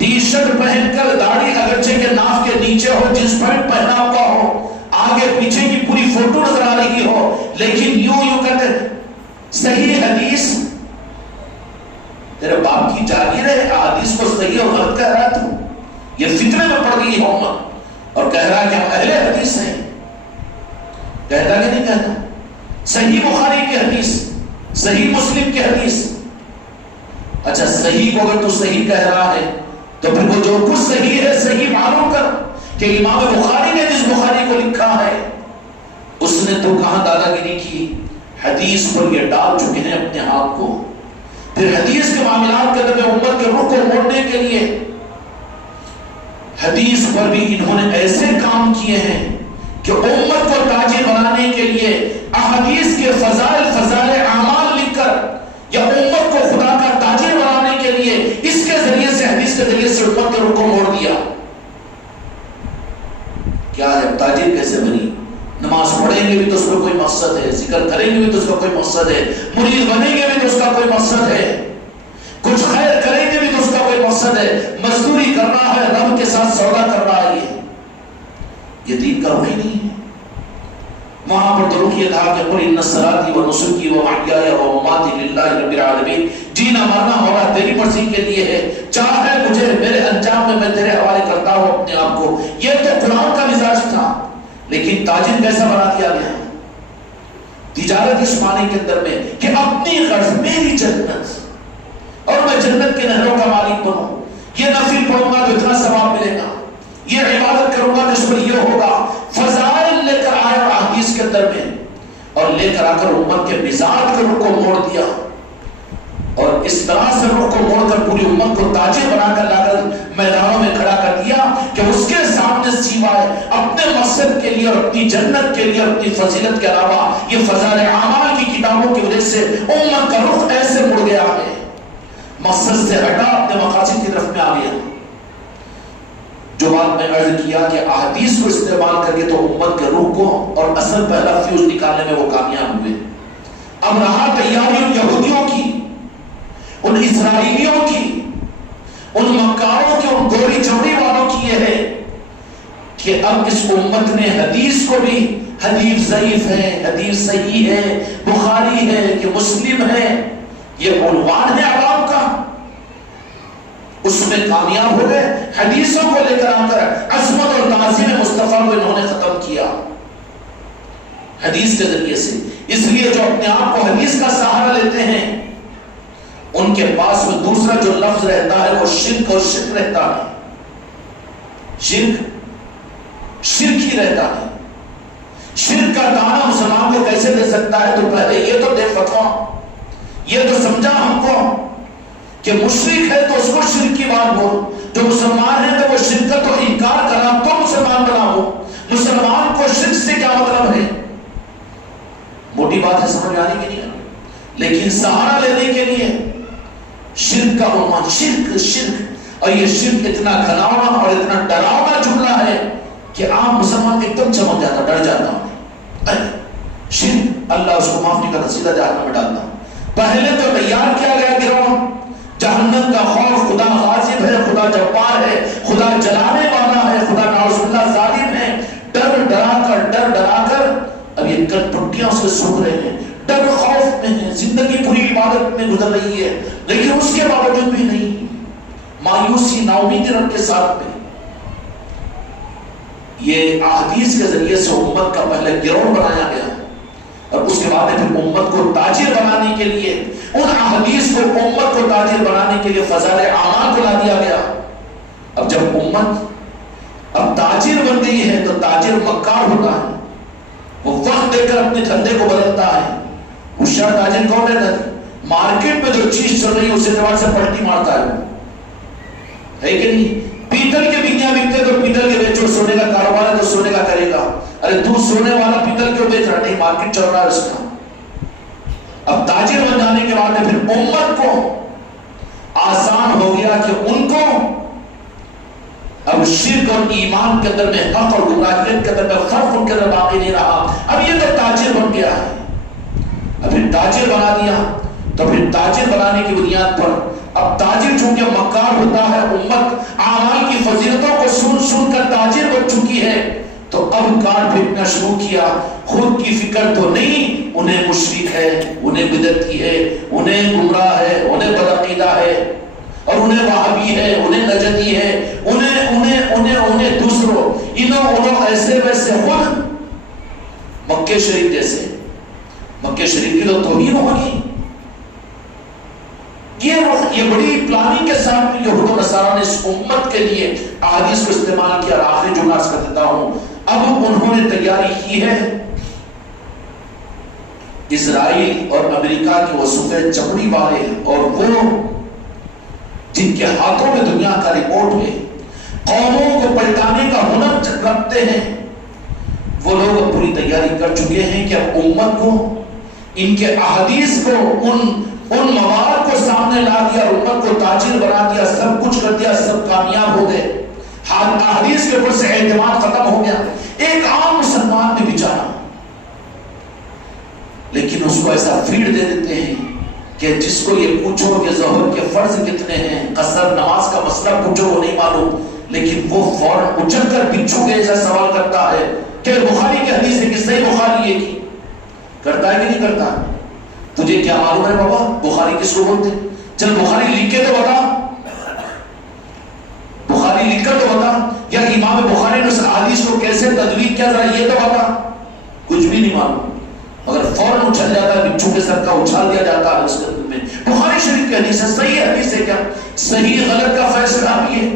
ٹی شرٹ پہن کر داڑھی اگرچہ کے ناف کے نیچے ہو، جنس پینٹ پہنا ہوا ہو، آگے پیچھے کی پوری فوٹو نظر آ رہی ہو، لیکن یوں کہتے صحیح حدیث تیرے باپ کی جاگیر ہے، حدیث کو صحیح اور غلط کہہ رہا تو یہ فتنے میں پڑ گئی ہے امت، اور کہہ رہا کہ ہم اہل حدیث ہیں. کہتا کہ نہیں کہتا؟ صحیح بخاری کی حدیث، صحیح مسلم کی حدیث. اچھا صحیح کو اگر تو صحیح کہہ رہا ہے تو پھر وہ جو کچھ صحیح ہے صحیح معلوم کر کہ امام بخاری نے جس بخاری کو لکھا ہے اس نے تو کہاں دادا گیری کی، حدیث پر یہ ڈال چکے ہیں اپنے ہاتھ کو. پھر حدیث کے معاملات کے اندر میں امت کے رخ کو موڑنے کے لیے حدیث پر بھی انہوں نے ایسے کام کیے ہیں کہ امت کو تاجر بنانے کے لیے احادیث کے فضائل اعمال لکھ کر یا امت کو خدا کا تاجر بنانے کے لیے اس کے ذریعے سے حدیث کے ذریعے سے امت کے رخ کو موڑ دیا. کیا ہے تاجر کیسے بنی؟ نماز پڑھیں گے بھی تو اس کا کوئی مقصد ہے، ذکر کریں گے بھی تو اس کا کوئی مقصد ہے، مرید بنیں گے بھی تو اس کا کوئی مقصد ہے، کچھ خیر کریں گے بھی تو اس کا کوئی مقصد ہے، مزدوری کر رہا ہے، رب کے ساتھ سودا کر رہا ہے. یہ دین کا روح ہی نہیں ہے. وہاں پر تو رکیے کہا کہ قل ان صلاتی و نسکی و محیای و مماتی للہ رب العالمین، جینا مرنا ہونا تیری مرضی کے لیے ہے، چاہے مجھے میرے انجام میں تیرے حوالے کرتا ہوں اپنے آپ کو. یہ تو قرآن کا مزاج تھا. لیکن تاجر کیسا بنا دیا گیا؟ تجارت اس معنی کے اندر میں کہ اپنی غرض میری جنت اور میں جنت کے نہروں کا مالک بنوں، یہ نفل پڑھوں گا تو اتنا ثواب ملے گا، یہ عبادت کروں گا تو اس پر یہ ہوگا. فضائل لے کر آئے احادیث کے اندر میں اور لے کر آ کر امت کے مزاج کے رخ کو موڑ دیا، اور اس طرح سے رخ کو موڑ کر پوری امت کو تاجر بنا کر لا کر میدانوں میں کھڑا کر دیا کہ اس کے سامنے سوائے اپنے مقصد کے لیے اور اپنی جنت کے لیے اور اپنی فضیلت کے علاوہ یہ فضائل اعمال کی کتابوں کی وجہ سے امت کا رخ ایسے مڑ گیا ہے، مقصد سے ہٹا اپنے مقاصد کی طرف میں آ گیا. جو بات میں عرض کیا کہ احادیث کو استعمال کر کے تو امت کے روح کو اور اصل پہلا فیوز نکالنے میں وہ کامیاب ہوئے. اب رہا تیاری ان یہودیوں کی، ان اسرائیلیوں کی، ان مکاروں کی، ان گوری چمڑی والوں کی یہ ہے کہ اب اس امت نے حدیث کو بھی، حدیث ضعیف ہے، حدیث صحیح ہے، بخاری ہے کہ مسلم ہے، یہ عنوان ہے عوام کا، اس میں کامیاب ہو گئے. حدیثوں کو لے کر آ کر عظمت اور تعظیم مصطفیٰ کو انہوں نے ختم کیا حدیث کے ذریعے سے. اس لیے جو اپنے آپ کو حدیث کا سہارا لیتے ہیں ان کے پاس میں دوسرا جو لفظ رہتا ہے وہ شرک اور شرک رہتا ہے. شرک ہی رہتا ہے. شرک کا دانا مسلمان کو کیسے دے سکتا ہے؟ تو پہلے یہ تو دے فتوا، یہ تو سمجھا ہم کو کہ مشرک ہے تو اس کو شرک کی بات بول، جو مسلمان ہے تو وہ شرک کا تو انکار کرا تو مسلمان بنا ہو. مسلمان کو شرک سے کیا مطلب ہے؟ موٹی بات ہے، سمجھ آنے کی نہیں. لیکن سہارا لینے کے لیے شرک کا عنوان، شرک، اور یہ شرک اتنا گھناؤنا اور اتنا ڈراؤنا جملہ ہے کہ عام مسلمان ایک دم چمک جاتا، ڈر جاتا. شرک اللہ اس کو معاف نہیں کرتا، سیدھا جہنم میں ڈالتا. پہلے تو تیار کیا گیا گروہ جہنم کا خوف. خدا غاضب ہے، خدا جبار ہے، خدا جلانے والا ہے، خدا نعوذ باللہ ظالم ہے. ڈر ڈرا کر اب یہ کٹ پٹیاں اس کے سوکھ رہے ہیں، ڈر خوف میں ہے، زندگی پوری عبادت میں گزر رہی ہے، لیکن اس کے باوجود بھی نہیں، مایوسی ناامیدی رب کے ساتھ میں. یہ احادیث کے ذریعے سے امت کا پہلے گروہ بنایا گیا، اور اس کے بعد پھر امت کو تاجر بنانے کے لیے ان احادیث کو امت کو تاجر بنانے کے لیے فضائل اعمال کو لا دیا گیا. اب جب امت اب تاجر بن گئی ہے تو تاجر مکار ہوتا ہے، وہ وقت دے کر اپنے دھندے کو بدلتا ہے. ہوشیار تاجر کون ہے؟ مارکیٹ میں جو چیز چل رہی ہے اس اعتبار سے پلٹی مارتا ہے کہ نہیں. پیتل کے بکیاں بکتے تو پیتل کے بیچو، سونے کا کاروبار ہے تو سونے کا کرے گا. ارے تو سونے والا پیتل کیوں بیچ رہا؟ نہیں، مارکیٹ چل رہا ہے اس کا. اب تاجر بن جانے کے بعد پھر امت کو آسان ہو گیا کہ ان کو اب شرک اور ایمان کے اندر میں، حق اور گمراہیت کے اندر میں فرق ان کے اندر باقی نہیں رہا. اب یہ تو تاجر بن گیا ہے. اب پھر تاجر بنا دیا تو پھر تاجر بنانے کی بنیاد پر اب تاجر چونکہ مکار ہوتا ہے، امت اعمال کی فضیلتوں کو سن کر تاجر بن چکی ہے، تو اب کارڈ پھینکنا شروع کیا. خود کی فکر تو نہیں، انہیں مشرک ہے، انہیں بدعتی ہے، انہیں گمراہ ہے، انہیں بدعقیدہ ہے، اور انہیں وہابی ہے، انہیں نجدی ہے، انہیں دوسروں انہوں ایسے ویسے. خود مکہ شریف جیسے، مکہ شریف کی تو توہین ہوگی. یہ بڑی پلاننگ کے ساتھ یہود و نصارہ نے اس امت کے لیے احادیث کو استعمال کیا. اور آخری جملہ عرض کر دیتا ہوں، اب انہوں نے تیاری کی ہے اسرائیل اور امریکہ کے وہ سفید چمڑی والے اور وہ جن کے ہاتھوں میں دنیا کا ریموٹ ہے، قوموں کو پلٹانے کا ہنر رکھتے ہیں، وہ لوگ پوری تیاری کر چکے ہیں کہ اب امت کو ان کے احادیث کو ان مواد کو سامنے لا دیا، امت کو تاجر بنا دیا، سب کچھ کر دیا، سب کامیاب ہو گئے، احادیث کے اوپر سے اعتماد ختم ہو گیا. ایک عام مسلمان بھی بیچارہ، لیکن اس کو ایسا فیڈ دے دیتے ہیں کہ جس کو یہ پوچھو کہ ظہر کے فرض کتنے ہیں، قصر نماز کا مسئلہ پوچھو وہ نہیں معلوم، لیکن وہ فوراً اچھل کر بچھو کے ایسا سوال کرتا ہے کہ بخاری کی حدیث ہے کہ صحیح بخاری ہے کی کرتا ہے کہ نہیں کرتا. تجھے کیا معلوم ہے بابا بخاری کس کو بولتے؟ چل بخاری لکھ کے تو بتا، بخاری لکھ کر تو بتا، یا امام بخاری نے اس حدیث کو کیسے تدوین کیا ذرا یہ تو بتا. کچھ بھی نہیں معلوم، مگر فوراً اچھل جاتا ہے، بچھو کے سر کا اچھال دیا جاتا ہے اس میں. بخاری شریف کی حدیث ہے، صحیح حدیث ہے کیا؟ صحیح غلط کا فیصلہ بھی ہے.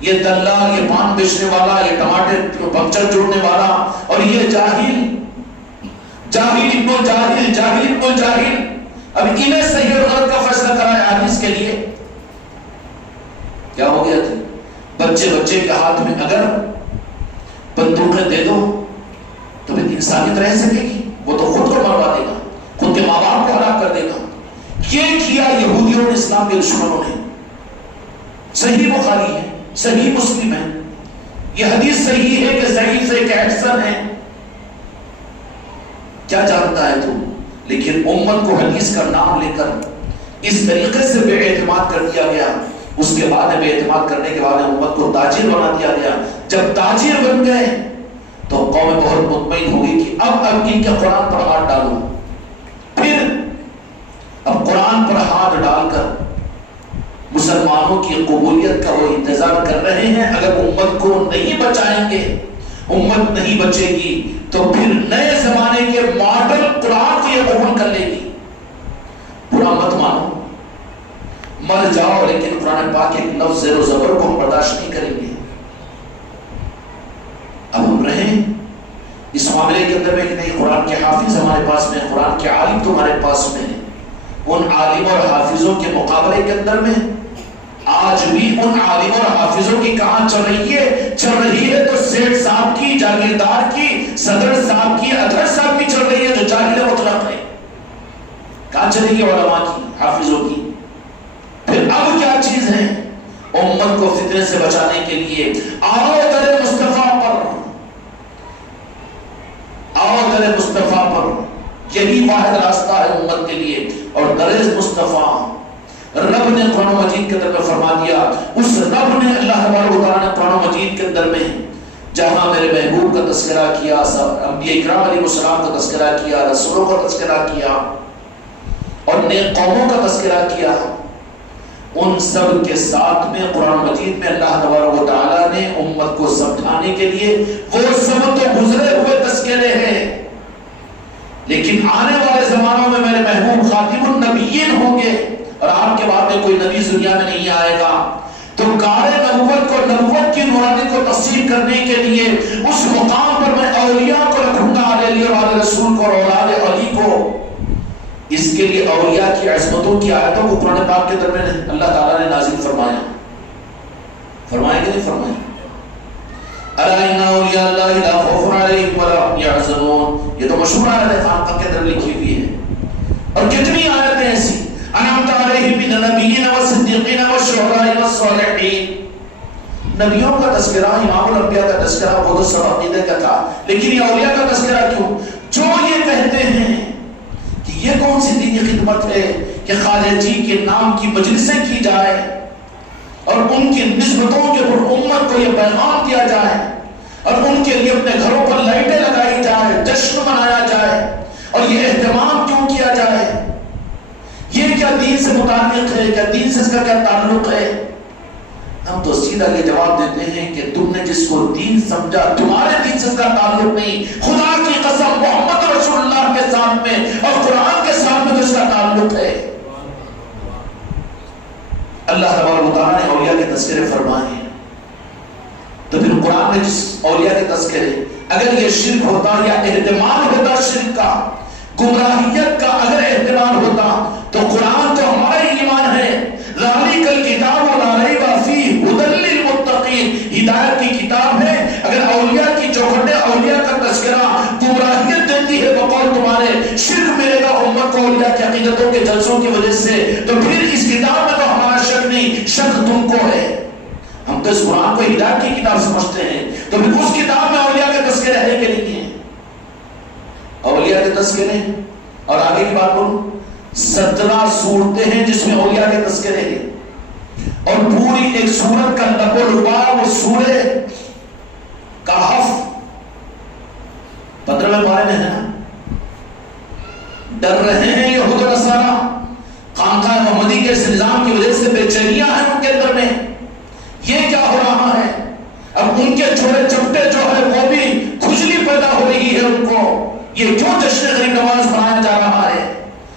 یہ دلال، یہ پان بیچنے والا، یہ ٹماٹر پنچر جوڑنے والا، اور یہ جاہل ابن الجاہل، اب انہیں صحیح اور غلط کا فیصلہ کرا ہے حدیث کے لیے. کیا ہو گیا تھا؟ بچے کے ہاتھ میں اگر بندوقیں دے دو تو پھر انسانیت رہ سکے گی؟ وہ تو خود کو مروا دے گا، خود کے ماں باپ کو ہلاک کر دے گا. یہ کیا یہودیوں نے، اسلام کے دشمنوں نے. صحیح بخاری ہے، صحیح مسلم ہے، یہ حدیث صحیح ہے کہ ضعیف ہے کہ حسن ہے، کیا جانتا ہے تو. لیکن امت کو حدیث کا نام لے کر اس طریقے سے بے اعتماد کر دیا گیا. اس کے بعد بے اعتماد کرنے کے بعد امت کو تاجر بنا دیا گیا. جب تاجر بن گئے تو قوم بہت مطمئن ہوگی کہ اب ان کے قرآن پر ہاتھ ڈالو. پھر اب قرآن پر ہاتھ ڈال کر مسلمانوں کی قبولیت کا وہ انتظار کر رہے ہیں. اگر امت کو نہیں بچائیں گے، امت نہیں بچے گی، تو پھر نئے زمانے کے ماڈل قرآن کو یہ قبول کر لے گی. برا مت مانو، مر جاؤ، لیکن قرآن پاک ایک لفظ زیر و زبر کو ہم برداشت نہیں کریں گے. اب ہم رہیں اس معاملے کے اندر میں کہ نہیں، قرآن کے حافظ ہمارے پاس میں، قرآن کے عالم تمہارے پاس میں. ان عالم اور حافظوں کے مقابلے کے اندر میں آج بھی ان عالم اور حافظوں کی کہاں چل رہی ہے تو سیٹ صاحب کی، جاگیردار کی، صدر صاحب کی، اطہر صاحب کی چل رہی ہے جو جاہل مطلق ہے. کہاں چلے گی علماء کی، حافظوں کی؟ پھر اب کیا چیز ہے امت کو فتنے سے بچانے کے لیے؟ آؤ در مصطفیٰ پر، آؤ در مصطفیٰ پر. یہی واحد راستہ ہے امت کے لیے. اور در مصطفیٰ رب نے قرآن مجید کے اندر میں فرما دیا. اس رب نے، اللہ تبارک و تعالیٰ نے قرآن مجید کے اندر میں جہاں میرے محبوب کا تذکرہ کیا، انبیاء اکرام علیہ السلام کا تذکرہ کیا، رسولوں کا تذکرہ کیا، اور نیک قوموں کا تذکرہ کیا، ان سب کے ساتھ میں قرآن مجید میں اللہ تبارک و تعالیٰ نے امت کو سمجھانے کے لیے وہ سب تو گزرے ہوئے تذکرے ہیں، لیکن آنے والے زمانوں میں میرے محبوب خاتم النبیین ہوں گے اور آپ کے بعد میں کوئی نبی دنیا میں نہیں آئے گا. تو کار نبوت کو، نبوت کی نورانی کو تفسیر کرنے کے لیے اس مقام پر میں اولیاء کو رکھوں گا، علی اور رسول کو اور اولاد علی کو. اس کے لیے اولیاء کی عصمتوں کی آیتوں کو قرآن پاک کے درمیان اللہ تعالیٰ نے نازل فرمایا. فرمایا کہ نہیں فرمایا؟ الا ان اولیاء اللہ لا خوف علیہم ولا هم يحزنون. یہ تو مشہور آیت ہے، قرآن پاک کے اندر لکھی ہوئی ہے. اور کتنی آیتیں ایسی انعمت علیہم من النبیین والصدیقین والشہداء والصالحین. نبیوں کا تذکرہ، امام الانبیاء کا تذکرہ وہ تو سب عقیدے کا تھا، لیکن یہ اولیاء کا تذکرہ کیوں؟ جو یہ کہتے ہیں کہ یہ کون سی دینی خدمت ہے کہ خواجہ جی کے نام کی مجلسیں کی جائے اور اور ان کی نسبتوں کے اوپر امت کو یہ پیغام دیا جائے اور ان کے لیے اپنے گھروں پر لائٹیں لگائی جائے، جشن منایا جائے اور یہ اہتمام کیوں کیا جائے؟ یہ کیا دین سے متعلق ہے؟ کیا دین سے اس کا کیا تعلق ہے؟ ہم تو سیدھا یہ جواب دیتے ہیں کہ تم نے جس کو دین سمجھا تمہارے دین سے اس کا تعلق نہیں، خدا کی قسم محمد رسول اللہ کے ساتھ میں اور قرآن کے ساتھ میں تو اس کا تعلق ہے۔ اللہ تبارک و تعالیٰ نے اولیاء کے تذکرے فرمائے ہیں، تو پھر قرآن میں جس اولیاء کے تذکرے، اگر یہ شرک ہوتا یا اہتمام ہوتا شرک کا، گمراہیت کا اگر اہتمام ہوتا تو قرآن تو ہمارا ایمان ہے، ذالک الکتاب لا ریب فیہ ھدی للمتقین، ہدایت کی کتاب ہے۔ اگر اولیاء کی چوکھٹیں اولیاء کا تذکرہ گمراہیت دیتی ہے بقول تمہارے شرک ملے گا امت کو اولیاء کی عقیدتوں کے جلسوں کی وجہ سے، تو پھر اس کتاب میں تو ہمارا شک نہیں، شک تم کو ہے۔ ہم تو اس قرآن کو ہدایت کی کتاب سمجھتے ہیں، تو پھر اس کتاب میں اولیاء کے تذکرے ہے کہ نہیں ہے؟ اولیاء کے تذکرے، اور آگے کی بات بولوں، 17 صورتیں ہیں جس میں اولیاء کے تذکرے ہیں، اور پوری ایک سورت کا لب و لبا وہ سورہ کہف 15ویں پارے میں ہے نا۔ ڈر رہے ہیں یہود و نصارہ، خانقاہ محمدی کے اس نظام کی وجہ سے بے چینیاں ہیں ان کے اندر میں، یہ کیا ہو رہا ہے؟ اب ان کے چھوڑے چپٹے جو ہے وہ بھی کھجلی پیدا ہو رہی ہے ان کو، یہ کیوں جشن غریب نواز منایا جا رہا ہے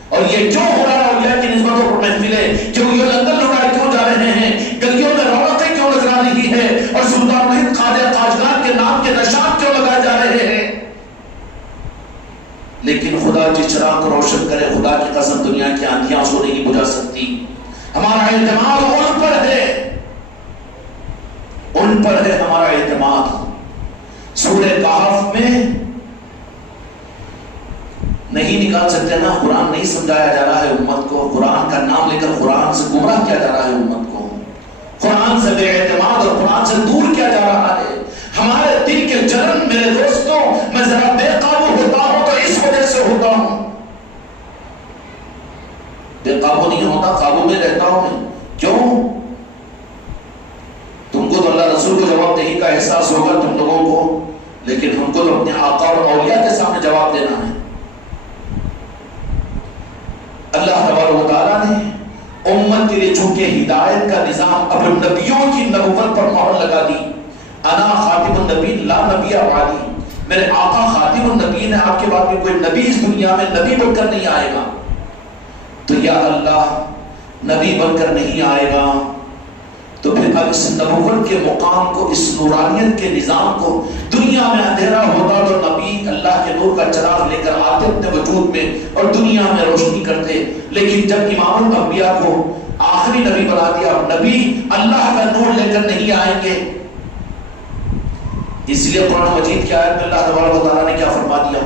اور یہ کیوں ہو رہا ہے؟ اولیاء کی نسبتوں پر محفلیں کیوں، یہ لندن لڑائی کیوں جا رہے ہیں، گلیوں میں رونقیں کیوں نظر آ رہی ہے، اور سلطان محمد خواجہ قاجگان کے نام کے نشان کیوں لگائے جا رہے ہیں؟ لیکن خدا جس چراغ کو روشن کرے، خدا کی قسم دنیا کی آندھیاں اس کو نہیں بجھا سکتی۔ ہمارا اعتماد ان پر ہے، ان پر ہے ہمارا اعتماد۔ سورہ کہف میں نہیں نکال سکتے نا، قرآن نہیں سمجھایا جا رہا ہے امت کو، قرآن کا نام لے کر قرآن سے گمراہ کیا جا رہا ہے امت کو، قرآن سے بے اعتماد اور قرآن سے دور کیا جا رہا ہے۔ ہمارے دل کے جلن میرے دوستوں، میں ذرا بے قابو ہوتا ہوں تو اس وجہ سے ہوتا ہوں، بے قابو نہیں ہوتا، قابو میں رہتا ہوں میں۔ کیوں؟ تم کو تو اللہ رسول کو جواب دہی کا احساس ہوگا تم لوگوں کو، لیکن ہم کو تو اپنے آقا اور اولیاء کے سامنے جواب دینا ہے۔ اللہ تبارک و تعالیٰ نے امت کے لیے چونکہ ہدایت کا نظام اب نبیوں کی نبوت پر مہر لگا دی، انا خاتم النبیین لا نبی بعدی، میرے آقا خاتم النبیین ہے، آپ کے بعد میں کوئی نبی اس دنیا میں نبی بن کر نہیں آئے گا۔ تو یا اللہ نبی بن کر نہیں آئے گا تو پھر اب اس نبوت کے مقام کو، اس نورانیت کے نظام کو، دنیا میں اندھیرا ہوتا تو نبی اللہ کے نور کا چراغ لے کر آتے اپنے وجود میں اور دنیا میں روشنی کرتے، لیکن جب امام الانبیاء کو آخری نبی بنا دیا، نبی اللہ کا نور لے کر نہیں آئیں گے۔ اس لیے قرآن مجید کی آیت میں اللہ تبارک و تعالیٰ نے کیا فرما دیا؟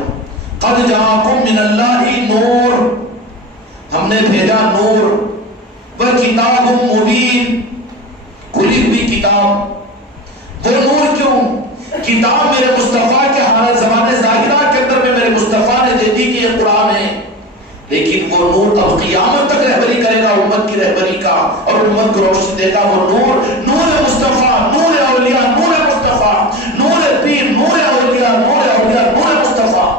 قد جاءکم من اللہ نور، ہم نے بھیجا نور، وکتاب مبین، کھلی ہوئی کتاب۔ وہ نور کیوں؟ کتاب میرے مصطفیٰ کے حالت زمانے ظاہرہ کے اندر میں میرے مصطفیٰ نے دے دی کہ یہ قرآن ہے، لیکن وہ نور اب قیامت تک رہبری کرے گا امت کی رہبری کا، اور امت کو روشنی دے گا۔ وہ نور، نور مصطفیٰ، نور اولیاء، نور مصطفیٰ، نور پیر، نور اولیاء، نور اولیاء، نور مصطفیٰ۔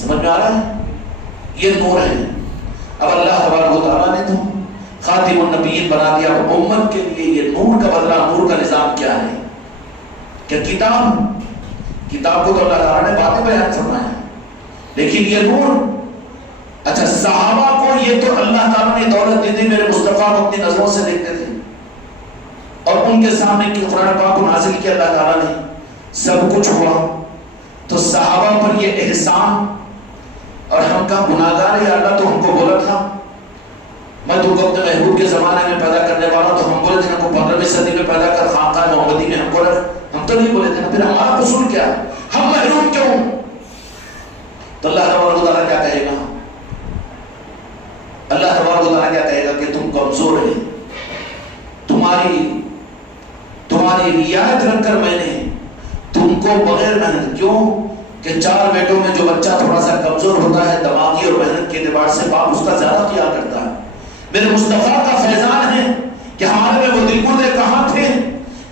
سمجھ میں آ رہا ہے؟ یہ نور ہے۔ اب اللہ تبارک و تعالیٰ نے تو خاتم النبیین بنا دیا، امت کے لیے یہ نور کا بدلہ، نور کا نظام کیا ہے؟ کہ کتاب کو تو اللہ تعالیٰ نے باتیں بیان فرمایا، لیکن یہ نور، اچھا صحابہ کو یہ تو اللہ تعالیٰ نے دولت دی تھی، میرے مصطفیٰ کو اپنی نظروں سے دیکھتے تھے اور ان کے سامنے کی قرآن پاک کو نازل کیا اللہ تعالیٰ نے، سب کچھ ہوا، تو صحابہ پر یہ احسان، اور ہم کا گناہگار ہے اللہ تو ہم کو بولا تھا میں تم کو اپنے محبوب کے زمانے میں پیدا کرنے والا، تو ہم بولے تھے ہم کو 15ویں صدی میں پیدا کر خانقاہ محمدی میں ہم کو رکھ، ہم تو نہیں بولے تھے نا، پھر ہمارا قصور کیا؟ ہم محروم کیوں؟ تو اللہ تبارک و تعالیٰ کیا کہے گا؟ اللہ تبارک و تعالیٰ کیا کہے گا کہ تم کمزور ہیں، تمہاری رعایت رکھ کر میں نے تم کو بغیر محنت، کیوں کہ 4 بیٹوں میں جو بچہ تھوڑا سا کمزور ہوتا ہے دماغی اور محنت کے اعتبار سے، باپ اس کا زیادہ خیال کرتا ہے۔ میرے مصطفیٰ کا فیضان ہے کہ ہمارے میں وہ دل مردے کہاں تھے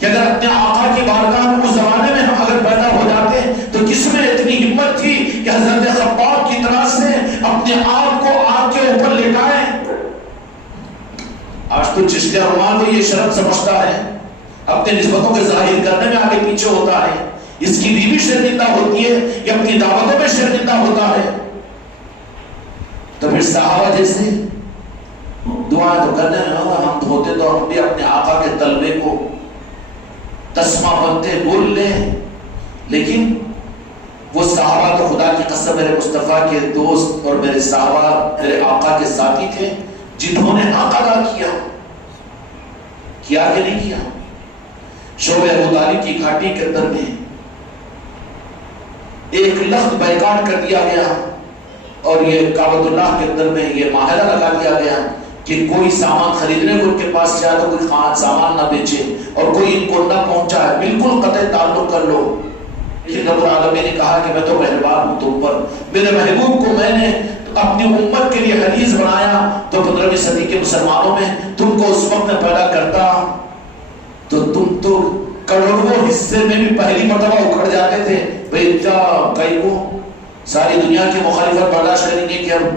کہ اگر اپنے آقا کی بارگاہ میں اس زمانے میں ہم اگر پیدا ہو جاتے تو کس میں اتنی ہمت تھی کہ حضرت خباب کی طرح سے اپنے آپ کو آگ کے اوپر لٹائیں. آج تو چشتیہ رومان کو یہ شرم سمجھتا ہے, اپنے نسبتوں کے ظاہر کرنے میں آگے پیچھے ہوتا ہے, اس کی بیوی شرمندہ ہوتی ہے, یہ اپنی دعوتوں میں شرمندہ ہوتا ہے. تو پھر صحابہ جیسے دعائیں تو کرنے لگا, ہم ہوتے تو ہم بھی اپنے آقا کے طلبے کو تسمہ بنتے بول لیں, لیکن وہ صحابہ تو خدا کی قسم میرے مصطفیٰ کے دوست اور میرے صحابہ میرے آقا کے ساتھی تھے جنہوں نے حق ادا کیا کہ نہیں کیا. شعبہ ابو طالب کی گھاٹی کے اندر میں ایک لخت بیکار کر دیا گیا اور یہ کعبۃ اللہ کے اندر میں یہ معاہدہ لگا دیا گیا کہ کوئی سامان خریدنے کو ان کے پاس جائے تو کوئی سامان نہ بیچے اور کوئی ان کو نہ پہنچائے, بالکل قطع تعلق کر لو. لیکن رب العالمین نے کہا کہ میں تو مہربان ہوں تم پر, میرے محبوب کو میں نے اپنی امت کے لیے حدیث بنایا تو 15ویں صدی کے مسلمانوں میں تم کو اس وقت میں پیدا کرتا تو تم تو کروڑوں حصے میں بھی پہلی مرتبہ اکھڑ جاتے تھے. بھئی کئی کو ساری دنیا کی مخالفت برداشت کریں گے کہ ہم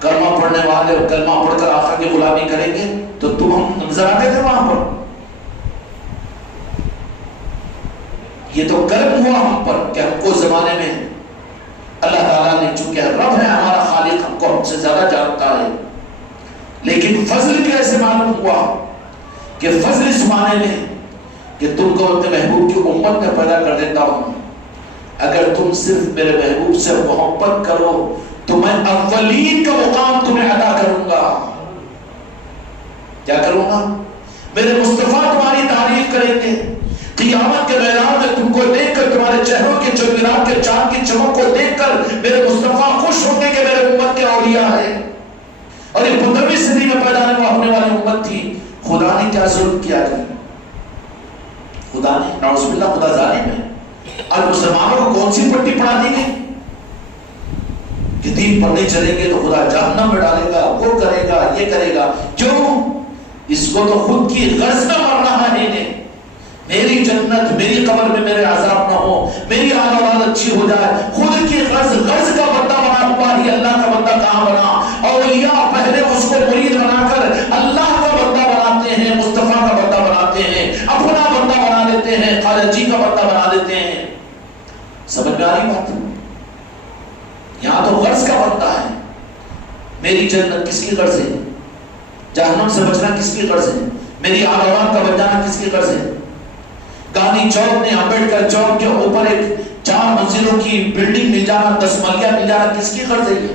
کلمہ پڑھنے والے اور کلمہ پڑھ کر آقا کی غلامی کریں گے, تو تم ہم نظر آتے تھے وہاں پر. یہ تو کرم ہوا ہم پر کہ ہم کو زمانے میں اللہ تعالیٰ نے, چونکہ رب ہے ہمارا خالق, ہم کو ہم سے زیادہ جانتا ہے, لیکن فضل کیسے معلوم ہوا کہ فضل اس معنی میں کہ تم کو اپنے محبوب کی امت میں پیدا کر دیتا ہوں. اگر تم صرف میرے محبوب سے محبت کرو تو میں اولین کا مقام تمہیں ادا کروں گا. کیا کروں گا؟ میرے مصطفیٰ تمہاری تعریف کریں گے, قیامت کے میدان میں تم کو دیکھ کر, تمہارے چہروں کے چمکرات کے چاند کی چمک کو دیکھ کر میرے مصطفیٰ خوش ہوں گے کہ میرے امت کے اولیاء ہیں. اور یہ 15ویں صدی میں پیدا ہونے والی امت تھی. خدا نے کیا ظلم کیا جی, خدا نے نعوذ باللہ خدا ظالم ہے. اور مسلمانوں کو کون سی پٹی پڑھا دی گئی کہ دین پڑھنے چلیں گے تو خدا جہنم میں ڈالے گا, وہ کرے گا, یہ کرے گا. کیوں؟ اس کو تو خود کی غرض نہ مرنا ہے انہیں. میری جنت, میری قبر میں میرے عذاب نہ ہو, میری آل اولاد اچھی ہو جائے. خود کی غرض کا بندہ بنا ہوا ہی اللہ کا بندہ کہاں بنا. اولیاء پہلے اس کو مرید بنا کر اللہ کا بندہ بناتے ہیں, مصطفیٰ کا بندہ بناتے ہیں, اپنا بندہ بنا لیتے ہیں, خالد جی کا بندہ بنا لیتے ہیں. سمجھ میں آ رہی بات؟ یہاں تو غرض کا بندہ ہے. میری جنت کس کی غرض ہے؟ جہنم سے بچنا کس کی غرض ہے؟ میری آل اولاد کا بچ جانا کس کی غرض ہے؟ گاندھی چوک میں امبیڈکر چوک کے اوپر ایک 4 منزلوں کی بلڈنگ مل جانا, 10 ملیا مل جانا کس کی غرض ہے؟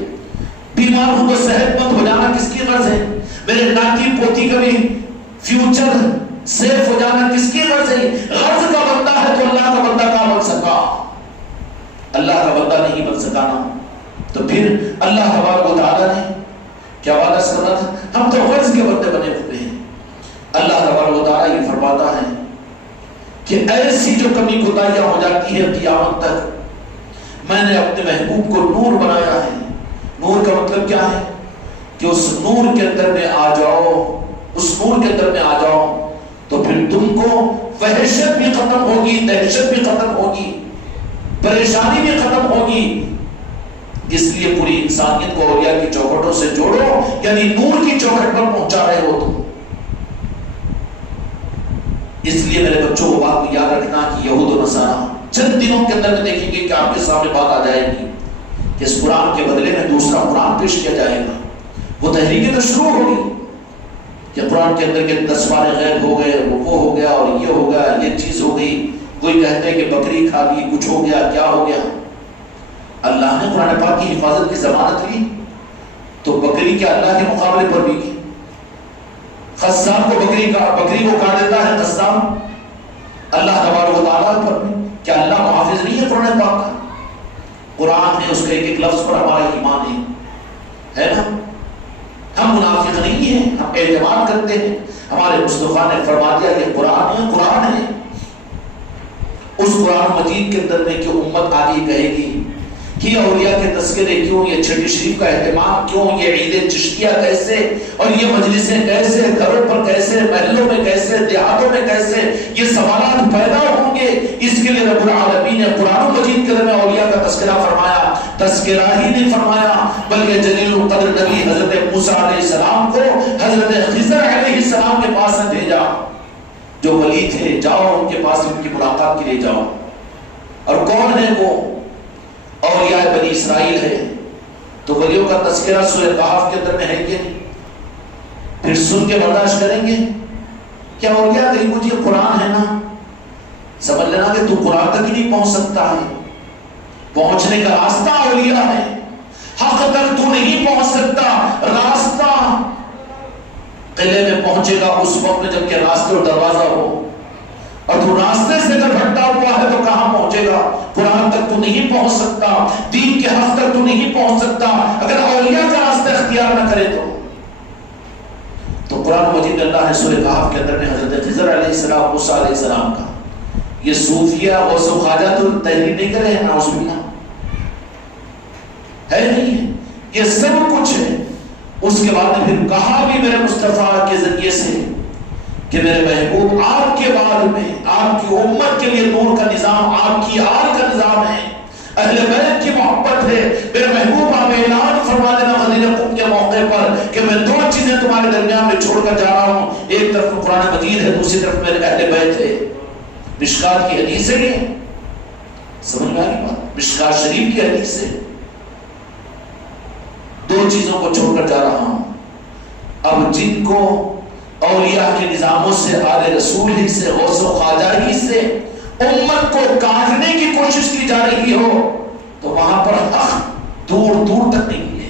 بیمار ہوں تو صحت مند ہو جانا کس کی غرض ہے؟ میرے ناتی پوتی کا بھی فیوچر سیف ہو جانا کس کی غرض ہے؟ غرض کا بندہ ہے تو اللہ کا بندہ کہاں بن سکا؟ اللہ کا بندہ نہیں بن سکا نا. تو پھر اللہ تبارک و تعالیٰ نے کیا وعدہ کرنا تھا؟ ہم تو غرض کے بندے بنے ہوئے ہیں. اللہ تبارک و تعالیٰ یہ فرماتا ہے کہ ایسی جو کمی کوتاہیاں ہو جاتی ہے قیامت تک, میں نے اپنے محبوب کو نور بنایا ہے. نور کا مطلب کیا ہے؟ کہ اس نور کے اندر میں آ جاؤ, اس نور کے اندر میں آ جاؤ تو پھر تم کو وحشت بھی ختم ہوگی, دہشت بھی ختم ہوگی, پریشانی بھی ختم ہوگی. اس لیے پوری انسانیت کو اولیاء کی چوکھٹوں سے جوڑو, یعنی نور کی چوکھٹ پر پہنچا رہے ہو تم. اس لیے میرے بچوں کو بات کو یاد رکھنا کہ یہود و نصارہ چند دنوں کے اندر میں دیکھیں گے کہ آپ کے سامنے بات آ جائے گی کہ اس قرآن کے بدلے میں دوسرا قرآن پیش کیا جائے گا. وہ تحریکیں تو شروع ہوگی کہ قرآن کے اندر کے 10 بارے غیب ہو گئے, وہ ہو گیا اور یہ ہو گیا, یہ چیز ہو گئی. کوئی کہتے ہیں کہ بکری کھا لی, کچھ ہو گیا, کیا ہو گیا. اللہ نے قرآن پاک کی حفاظت کی ضمانت لی تو بکری کے اللہ کے مقابلے پر بھی کی. قسام کو بکری کو کاٹ دیتا ہے قسام, اللہ تبارک و تعالیٰ پر بھی. کیا اللہ محافظ نہیں ہے قرآن پاک کا؟ قرآن ہے, اس کے ایک لفظ پر ہمارا ایمان ہے نا. ہم منافق نہیں ہیں, ہم اعتماد کرتے ہیں. ہمارے مصطفیٰ نے فرما دیا کہ قرآن ہے, قرآن ہے. اس قرآن مجید کے اندر میں کہ امت آگے کہے گی یہ اولیاء کے تذکرے کیوں، یہ چھٹی شریف کا اہتمام کیوں، یہ عید چشتیہ کیسے، اور یہ مجلسیں کیسے، گھروں پر کیسے، محلوں میں کیسے، دیہاتوں میں کیسے، یہ سوالات پیدا ہوں گے. اس کے لیے رب العالمین نے قرآن مجید کے میں اولیاء کا تذکرہ فرمایا. تذکرہ ہی نہیں فرمایا بلکہ جلیل القدر نبی حضرت موسیٰ علیہ السلام کو حضرت خضر علیہ السلام کے پاس نے بھیجا. جو ولی تھے، جاؤ ان کے پاس، ان کی ملاقات کے لیے جاؤ. اور کون ہے وہ؟ اولیاء بنی اسرائیل ہے. تو ولیوں کا تذکرہ سورہ کہف کے اندر میں ہے کہ پھر سن کے برداشت کریں گے کیا؟ اولیاء کہیں کچھ یہ قرآن ہے نا، سمجھ لینا کہ تو قرآن تک ہی نہیں پہنچ سکتا ہے. پہنچنے کا راستہ اولیاء ہے. حق تک تو نہیں پہنچ سکتا، راستہ قلعے میں پہنچے گا اس وقت میں جب کہ راستے اور دروازہ ہو. اور تو راستے سے اگر بھٹکا ہوا ہے تو کہاں پہنچے گا؟ قرآن تک تو نہیں پہنچ سکتا، دین کے حق تک تو نہیں پہنچ سکتا اگر اولیاء کا راستہ اختیار نہ کرے. تو قرآن مجید اللہ نے سورہ کہف کے اندر میں حضرت خضر علیہ السلام، موسیٰ علیہ السلام کا یہ صوفیہ اور خواجہ تو تحریر نہیں کرے ہیں، نعوذ باللہ، ہے نہیں ہے، یہ سب کچھ ہے. اس کے بعد نے پھر کہا بھی میرے مصطفیٰ کے ذریعے سے کہ میرے محبوب آپ کے بعد میں آپ کی امت کے لیے نور کا نظام، آپ کی آل کا نظام ہے، اہل بیت کی محبت ہے. میرے محبوب آپ اعلان فرما دینا غدیر قم کے موقع پر کہ میں دو چیزیں تمہارے درمیان میں چھوڑ کر جا رہا ہوں. ایک طرف قرآن مجید ہے، دوسری طرف میرے اہل بیت ہے. مشکات کی حدیث ہے، یہ سمجھ میں آئی بات؟ مشکات شریف کی حدیث ہے. دو چیزوں کو چھوڑ کر جا رہا ہوں. اب جن کو اولیاء کے نظاموں سے، آل رسول ہی سے، غوث و خواجہ ہی سے امت کو کاٹنے کی کوشش کی جا رہی ہو تو وہاں پر حق دور دور تک نہیں ہے،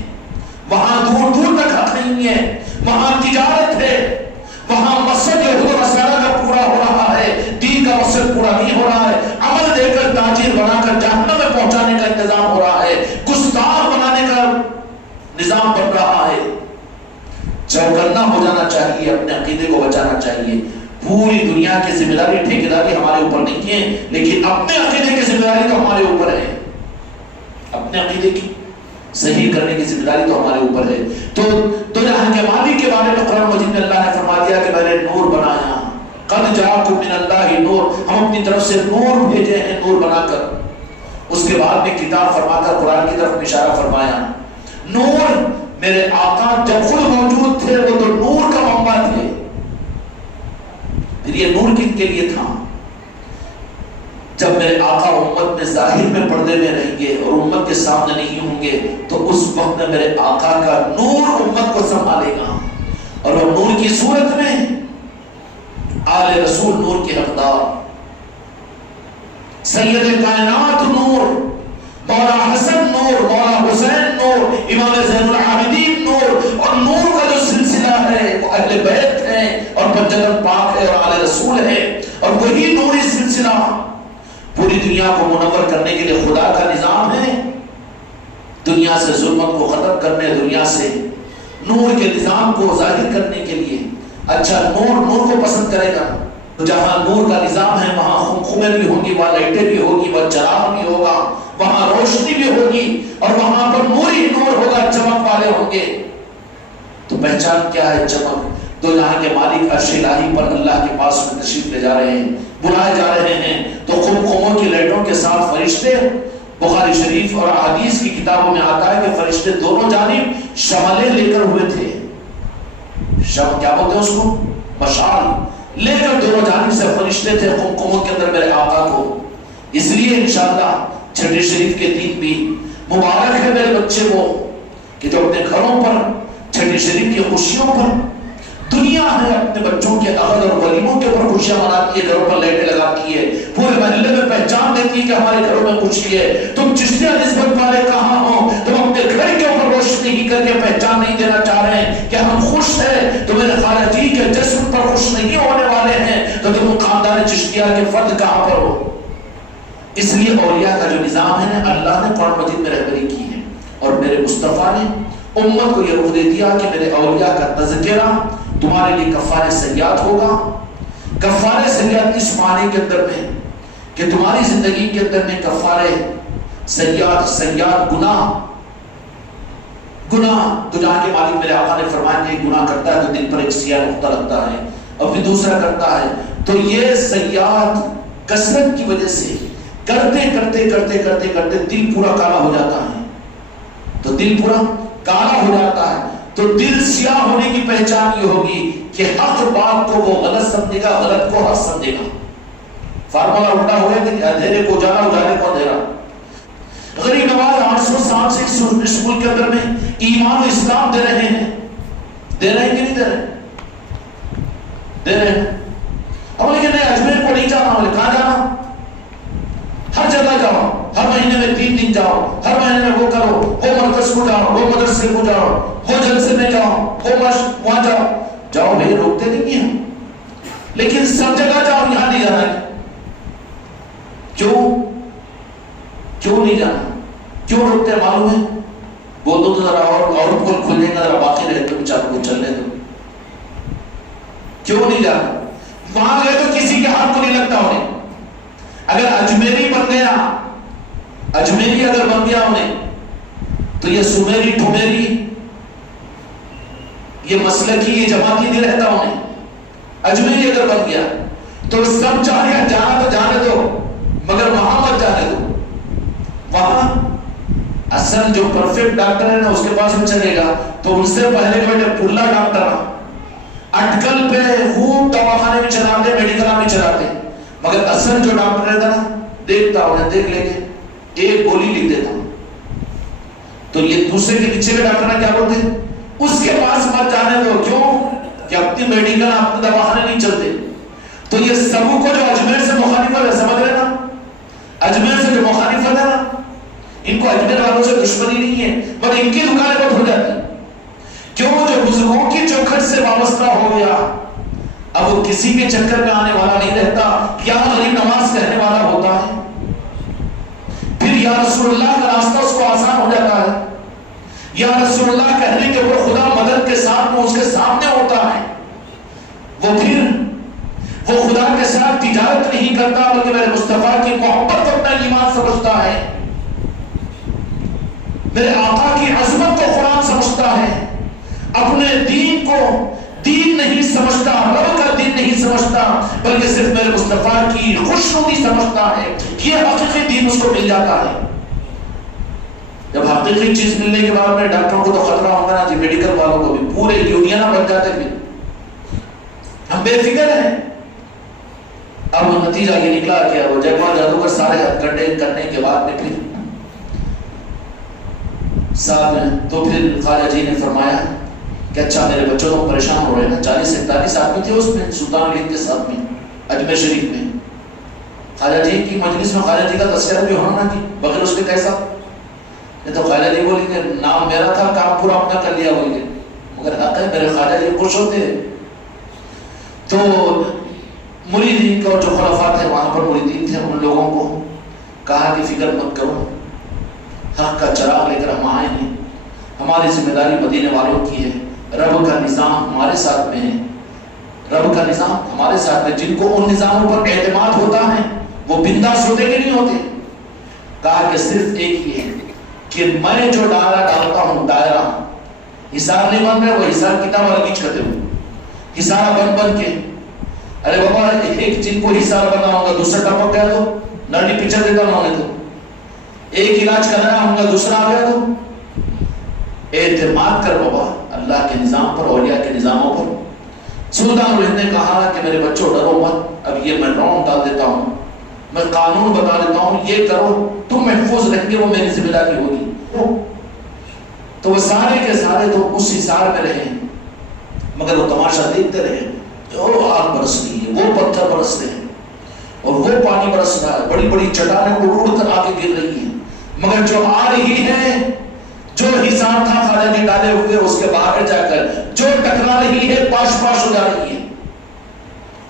وہاں دور دور تک حق نہیں ہے. وہاں تجارت ہے، وہاں مقصد یہود و نصارہ کا پورا ہو رہا ہے، دین کا مقصد پورا نہیں ہو رہا ہے. عمل دے کر تاجر بنا کر جہنم میں پہنچانے کا انتظام ہو رہا ہے، گستاخ بنانے کا نظام بن رہا ہے. چوکنا ہو جانا چاہیے، اپنے عقیدے کو بچانا چاہیے. پوری دنیا کی ذمہ داری، ٹھیکیداری ہمارے اوپر نہیں ہے، لیکن اپنے عقیدے کی ذمہ داری تو ہمارے اوپر ہے. اپنے عقیدے کی صحیح کرنے کی ذمہ داری تو ہمارے اوپر ہے. تو جہاں کے مالک کے بارے میں قرآن مجید میں اللہ نے فرما دیا کہ میں نے نور بنایا. قد جاءکم من اللہ نور، ہم اپنی طرف سے نور بھیجے ہیں، نور بنا کر. اس کے بعد میں کتاب فرما کر قرآن کی طرف اشارہ فرمایا. نور میرے آقا جب خود موجود تھے وہ تو نور کا منبع تھے. پھر یہ نور کن کے لیے تھا؟ جب میرے آقا امت میں ظاہر میں پردے میں رہیں گے اور امت کے سامنے نہیں ہوں گے تو اس وقت میں میرے آقا کا نور امت کو سنبھالے گا. اور وہ نور کی صورت میں آل رسول نور کے حقدار، سید کائنات نور، مولا حسن نور، مولا حسین نور، امام زین العابدین نور. اور نور کا جو سلسلہ ہے وہ اہل بیت ہے اور بجت پاک ہے اور آل رسول ہے. اور وہی نوری سلسلہ پوری دنیا کو منور کرنے کے لیے خدا کا نظام ہے. دنیا سے ظلمت کو ختم کرنے، دنیا سے نور کے نظام کو ظاہر کرنے کے لیے. اچھا نور کو پسند کرے گا. جہاں نور کا نظام ہے وہاں خمخمیں بھی ہوں گی، وہاں لائٹیں بھی ہوگی، وہاں چراغ بھی ہوگا، وہاں روشنی بھی ہوگی اور وہاں پر نور ہی نور ہوگا، چمک والے ہوں گے. تو پہچان کیا ہے؟ چمک. تو یہاں کے مالک عرش الہی پر اللہ کے پاس میں تشریف لے جا رہے ہیں، بلائے جا رہے ہیں. تو خمخموں کی لائٹوں کے ساتھ فرشتے، بخاری شریف اور احادیث کی کتابوں میں آتا ہے کہ فرشتے دونوں جانب شملیں لے کر ہوئے تھے. شم کیا بولتے ہیں اس کو؟ مشعل لے کر دونوں جانب سے فرشتے تھے خمخموں کے اندر میرے آقا کو. اس لیے انشاءاللہ چھٹی شریف کے دن بھی مبارک ہے میرے بچے وہ کہ جو اپنے گھروں پر چھٹی شریف کی خوشیوں پر، دنیا ہے اپنے بچوں کے عقد اور ولیموں کے اوپر خوشیاں مناتی ہے، گھروں پر لائٹیں لگاتی ہے، پورے محلے میں پہچان دیتی ہے کہ ہمارے گھروں میں خوشی ہے. تم چشتیہ نسبت والے کہاں ہو؟ تم اپنے گھر کے اوپر روشنی ہی کر کے پہچان نہیں دینا چاہ رہے ہیں کہ ہم خوش ہیں، تو میرے خالہ جی کے جسم پر خوش نہیں ہونے والے ہیں، تو تم خاندان چشتیہ کے فرد کہاں پر ہو؟ اس لیے اولیاء کا جو نظام ہے اللہ نے قرآن مجید میں رہبری کی ہے. اور میرے مصطفیٰ نے امت کو یہ روح دے دیا کہ میرے اولیاء کا تذکرہ تمہارے لیے کفارِ سیئات ہوگا. کفارِ سیئات اس معنی کے اندر میں کہ تمہاری زندگی کے اندر میں کفارِ سیئات گناہ تو جہاں کے مالک میرے آقا نے فرمایا کہ گناہ کرتا ہے تو دل پر ایک سیاہ نقطہ لگتا ہے اور پھر دوسرا کرتا ہے، تو یہ سیئات کثرت کی وجہ سے کرتے کرتے دل پورا کالا ہو جاتا ہے، تو دل پورا کالا ہو جاتا ہے، تو دل سیاہ ہونے کی پہچان یہ ہوگی کہ حق بات کو وہ غلط سمجھے گا، غلط کو حق سمجھے گا۔ فارمولا الٹا ہو گیا کہ اندھیرے کو اجالا، اجالے کو اندھیرا۔ غریب نواز 800 سال سے اس ملک کے اندر میں ایمان و اسلام دے رہے ہیں کہ نہیں دے رہے؟ دے رہے ہیں۔ اب لیکن نہیں، اجمیر کو نہیں جانا، بولے کہاں جانا؟ ہر جگہ جاؤ، ہر مہینے میں 3 دن جاؤ، ہر مہینے میں وہ کرو، وہ مرکز کو جاؤ، وہ مدرسے کو جاؤ، وہ جلسے میں جاؤ، وہ وہاں جاؤ بھائی، روکتے نہیں ہیں، لیکن سب جگہ جاؤ، یہاں نہیں جانا ہے۔ کیوں نہیں جانا؟ کیوں روکتے ہیں معلوم ہے؟ بول دو تو ذرا اور پول کھلنے کا ذرا باقی رہے تو بیچاروں کو چلنے دو۔ کیوں نہیں جانا؟ وہاں گئے تو کسی کے ہاتھ کو نہیں لگتا انہیں۔ اگر اجمیری بن گیا، اجمیری اگر بن گیا انہیں، تو یہ سمیری ٹھمیری، یہ مسلکی، یہ جماعتی نہیں رہتا انہیں۔ اجمیری اگر بن گیا تو سب چاہے جانا تو جانے دو، مگر وہاں مت جانے دو۔ وہاں اصل جو پرفیکٹ ڈاکٹر ہے نا، اس کے پاس بھی چلے گا تو ان سے پہلے بیٹھے پلا ڈاکٹر اٹکل پہ خوب دواخانے میں چلاتے، میڈیکل میں چلاتے، مگر اصل جو ڈاکٹر رہتا نا، دیکھتا انہیں، دیکھ لے کے ایک گولی لکھ دیتا۔ تو یہ دوسرے کے پیچھے کے ڈاکٹر کیا بولتے ہیں؟ اس کے پاس مت جانے دو۔ کیوں کہ اپنی میڈیکل، اپنے دواخانے نہیں چلتے۔ تو یہ سبوں کو جو اجمیر سے مخالفت ہے، سمجھ رہے نا، اجمیر سے جو مخالفت ہے نا، ان کو اجمیر والوں سے دشمنی نہیں ہے، پر ان کی دکانیں بند ہو جاتی۔ کیوں؟ جو بزرگوں کی چوکھٹ سے وابستہ ہو گیا، اب وہ کسی کے چکر میں آنے والا نہیں رہتا، یا غریب نواز کہنے والا ہوتا ہے، پھر یا رسول اللہ کا راستہ اس کو آسان ہو جاتا ہے، یا رسول اللہ کہنے کے وہ خدا مدد کے ساتھ میں اس کے سامنے ہوتا ہے، وہ خدا کے ساتھ تجارت نہیں کرتا، بلکہ میرے مصطفیٰ کی محبت کو اپنا ایمان سمجھتا ہے، میرے آقا کی عظمت کو قرآن سمجھتا ہے، اپنے دین کو دین نہیں سمجھتا، رب کا دین نہیں سمجھتا، بلکہ صرف میرے مصطفیٰ کی خوشنودی سمجھتا ہے، یہ حقیقی دین اس کو مل جاتا ہے۔ جب حقیقی چیز ملنے کے بعد میں ڈاکٹروں کو تو خطرہ ہوگا نا جی، میڈیکل والوں کو بھی پورے یونین بن جاتے ہیں، ہم بے فکر ہیں۔ اب نتیجہ یہ نکلا کہ وہ جگہ جادوگر سارے ہتھ کنڈے کرنے کے بعد میں پھر صاحب نے تو پھر خواجہ جی نے فرمایا کہ اچھا میرے بچوں کو پریشان ہو رہے ہیں، 40-41 آدمی تھے اس میں، سلطان علی کے ساتھ میں اجمیر شریف میں۔ خواجہ جی کی مجلس میں خواجہ جی کا تذکرہ بھی ہونا نا، بغیر اس کے کیسا؟ نہیں تو خواجہ جی بولیں گے نام میرا تھا، کام پورا اپنا کر لیا بولیں گے، مگر حق ہے میرے خواجہ جی خوش ہوتے ہیں۔ تو مریدین کا جو خلافات ہے وہاں پر مریدین تھے، ان لوگوں کو کہا کہ فکر مت کرو، حق کا چراغ لے کر ہم آئے ہیں، ہماری ذمہ داری مدینے والوں کی ہے، رب کا نظام ہمارے ساتھ میں ہے، رب کا نظام ہمارے ساتھ میں، جن کو ان نظاموں پر اعتماد ہوتا ہے وہ بنداس ہوتے کہ نہیں ہوتے؟ کہا کہ صرف ایک ہی ہے کہ میں جو ڈالتا ہوں دائرہ، حساب نہیں بن رہے، وہ حساب کتاب الگیچ کرتے ہوں، حساب بن کے، ارے بابا ایک جن کو حساب بنا ہوگا دوسرا ٹپک گیا تو نرڈی پکچر دیتا نہ ہونے تو، ایک علاج کرنا ہوگا دوسرا آ گیا تو، اعتماد کر بابا اللہ کے نظام پر، اولیاء کے نظاموں پر۔ سلطان الہند نے کہا کہ میرے بچوں ڈرو مت، اب یہ میں نام ڈال دیتا ہوں، میں قانون بتا دیتا ہوں، یہ کرو تم محفوظ رہیں گے، وہ میری ذمہ داری ہوگی۔ تو وہ سارے کے سارے تو اس حصار میں رہے، مگر وہ تماشا دیکھتے رہے، وہ آگ برس رہی ہے، وہ پتھر برس رہے ہیں، اور وہ پانی برس رہا ہے، بڑی بڑی چٹانیں اڑ کر آگے گر رہی ہیں، مگر جو آ رہی ہے، جو حساب تھا خواجہ جی ڈالے ہوئے اس کے باہر جا کر جو ٹکرا رہی ہے، پاش پاش ہو جا رہی ہے،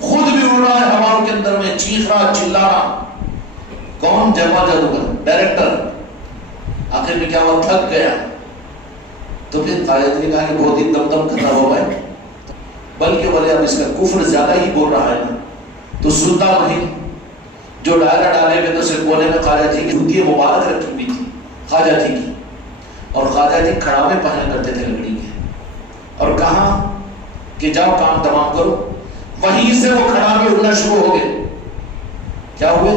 خود بھی اڑ رہا ہے ہواؤں کے اندر میں، چیخ رہا چلا رہا۔ کون؟ جگہ جادوگر ڈائریکٹر۔ آخر میں کیا ہوا؟ تھک گیا۔ تو پھر خواجہ جی نے کہا کہ بہت ہی دم دم کھتا ہوا ہے، بلکہ بولے اب اس کا کفر زیادہ ہی بول رہا ہے نا، تو سلطان جو ڈائرہ ڈالے ہوئے تو صرف کونے میں خواجہ جی کی جوتی مبارک رکھی ہوئی تھی خواجہ جی کی، اور خواجہ جی کھڑاوے پہنا کرتے تھے لکڑی کے، اور کہا کہ جاؤ کام تمام کرو، وہیں سے وہ کھڑاوے اڑنا شروع ہو گئے۔ کیا ہوئے؟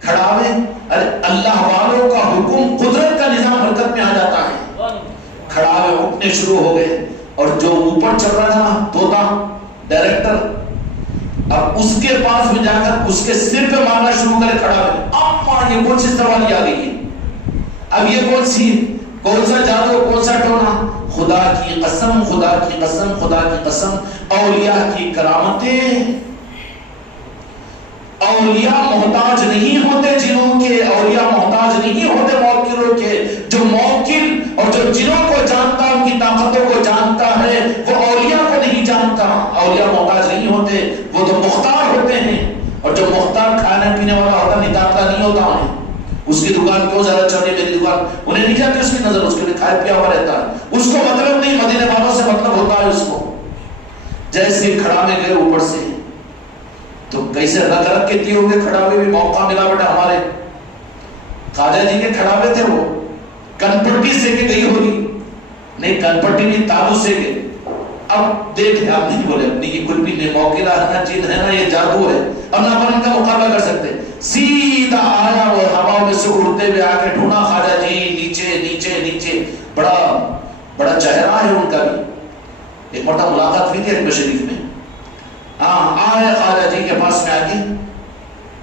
کھڑاوے۔ ارے اللہ والوں کا حکم، قدرت کا نظام حرکت میں آ جاتا ہے، کھڑاوے اٹھنے شروع ہو گئے، اور جو اوپر چل رہا تھا طوطا ڈائریکٹر، اب اس کے پاس میں جا کر اس کے سر پہ مارنا شروع کرے کھڑاوے۔ اب یہ کون سی سوالی آ گئی ہے، اب یہ کون سا جادو، کون سا ٹونا؟ خدا کی قسم، خدا کی قسم، خدا کی قسم، اولیاء کی کرامتیں، اولیاء محتاج نہیں ہوتے جنوں کے، اولیاء محتاج نہیں ہوتے موکلوں کے۔ جو موکل اور جو جنوں کو جانتا، ان کی طاقتوں کو جانتا ہے، وہ اولیاء کو نہیں جانتا۔ اولیاء محتاج نہیں ہوتے، وہ تو مختار ہوتے ہیں، اور جو مختار کھانے پینے والا ہوتا نکالتا نہیں ہوتا انہیں۔ اس کی دکان کیوں زیادہ چڑھ رہی میری دکان، انہیں نہیں جاتی اس کی نظر، اس کے لیے کھائے پیا ہوا رہتا ہے، اس کو مطلب نہیں، مدینے والوں سے مطلب ہوتا ہے اس کو۔ جیسے کھڑا میں گئے اوپر سے تو کیسے رگ رگ کے دیے ہوئے کھڑاوے بھی موقع ملا بیٹا ہمارے خواجہ جی کے کھڑاوے تھے، وہ کنپٹی سے کے گئی ہوگی، نہیں کنپٹی نہیں تالو سے کے۔ اب دیکھ آپ نہیں بولے اپنی کی کچھ بھی نہیں، موقعہ ہے نا، جن ہے نا، یہ جادو ہے، اور نہ اپن ان کا مقابلہ کر سکتے۔ سیدھا آیا وہ ہواؤں میں سے اڑتے ہوئے آ کے ڈھونڈا خواجہ جی، نیچے نیچے نیچے، بڑا چہرہ ہے ان کا بھی، ایک مرتبہ ملاقات ہوئی تھی حرم شریف میں، آئے خواجہ جی کے پاس میں آگے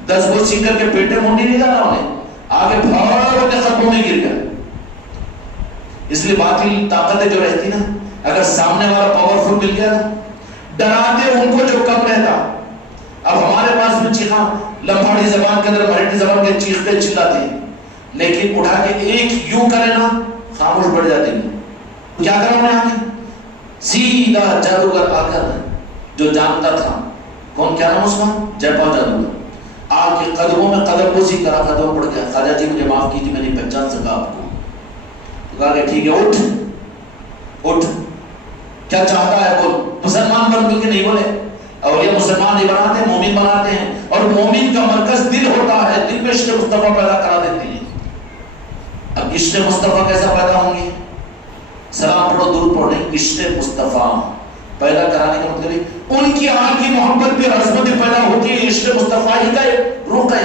10 گو سیکھ کر کے پیٹے منڈی نہیں ڈالا انہیں، آگے بھاڑ کے قدموں میں گر گیا۔ اس لیے باطل طاقتیں جو رہتی نا، اگر سامنے والا پاورفل مل گیا نا، ڈراتے ان کو جو کم رہتا۔ اب ہمارے پاس میں چیخاں لمباڑی زبان کے اندر، مراٹھی زبان کے چیختے چلاتے ہیں، لیکن اٹھا کے ایک یوں کرے نا خاموش پڑ جاتے ہیں۔ کیا کرا انہیں آگے؟ سیدھا جادوگر آ کر جو جانتا تھا، کون، کیا نام اس کا؟ جے پال جادوگر، آ کے قدموں میں قدم بوسی کرا، قدم پڑ گیا، خواجہ جی مجھے معاف کیجیے، میں نہیں پہچان سکا آپ کو۔ کہا کہ ٹھیک ہے اٹھ، کیا چاہتا ہے بول، مسلمان بن مل کے نہیں بولے، اور یہ مسلمان نہیں بناتے، مومن بناتے ہیں، اور مومن کا مرکز دل ہوتا ہے، دل میں عشق مصطفیٰ پیدا کرا دیتے ہیں۔ اب عشق مصطفیٰ کیسا پیدا ہوں گے؟ سلام پڑھو درود پڑھو نہیں، عشق مصطفیٰ پیدا کرانے کا مطلب ہے ان کی آنکھ کی محبت پہ عظمت پیدا ہوتی ہے، عشق مصطفیٰ ہی کا روح ہے۔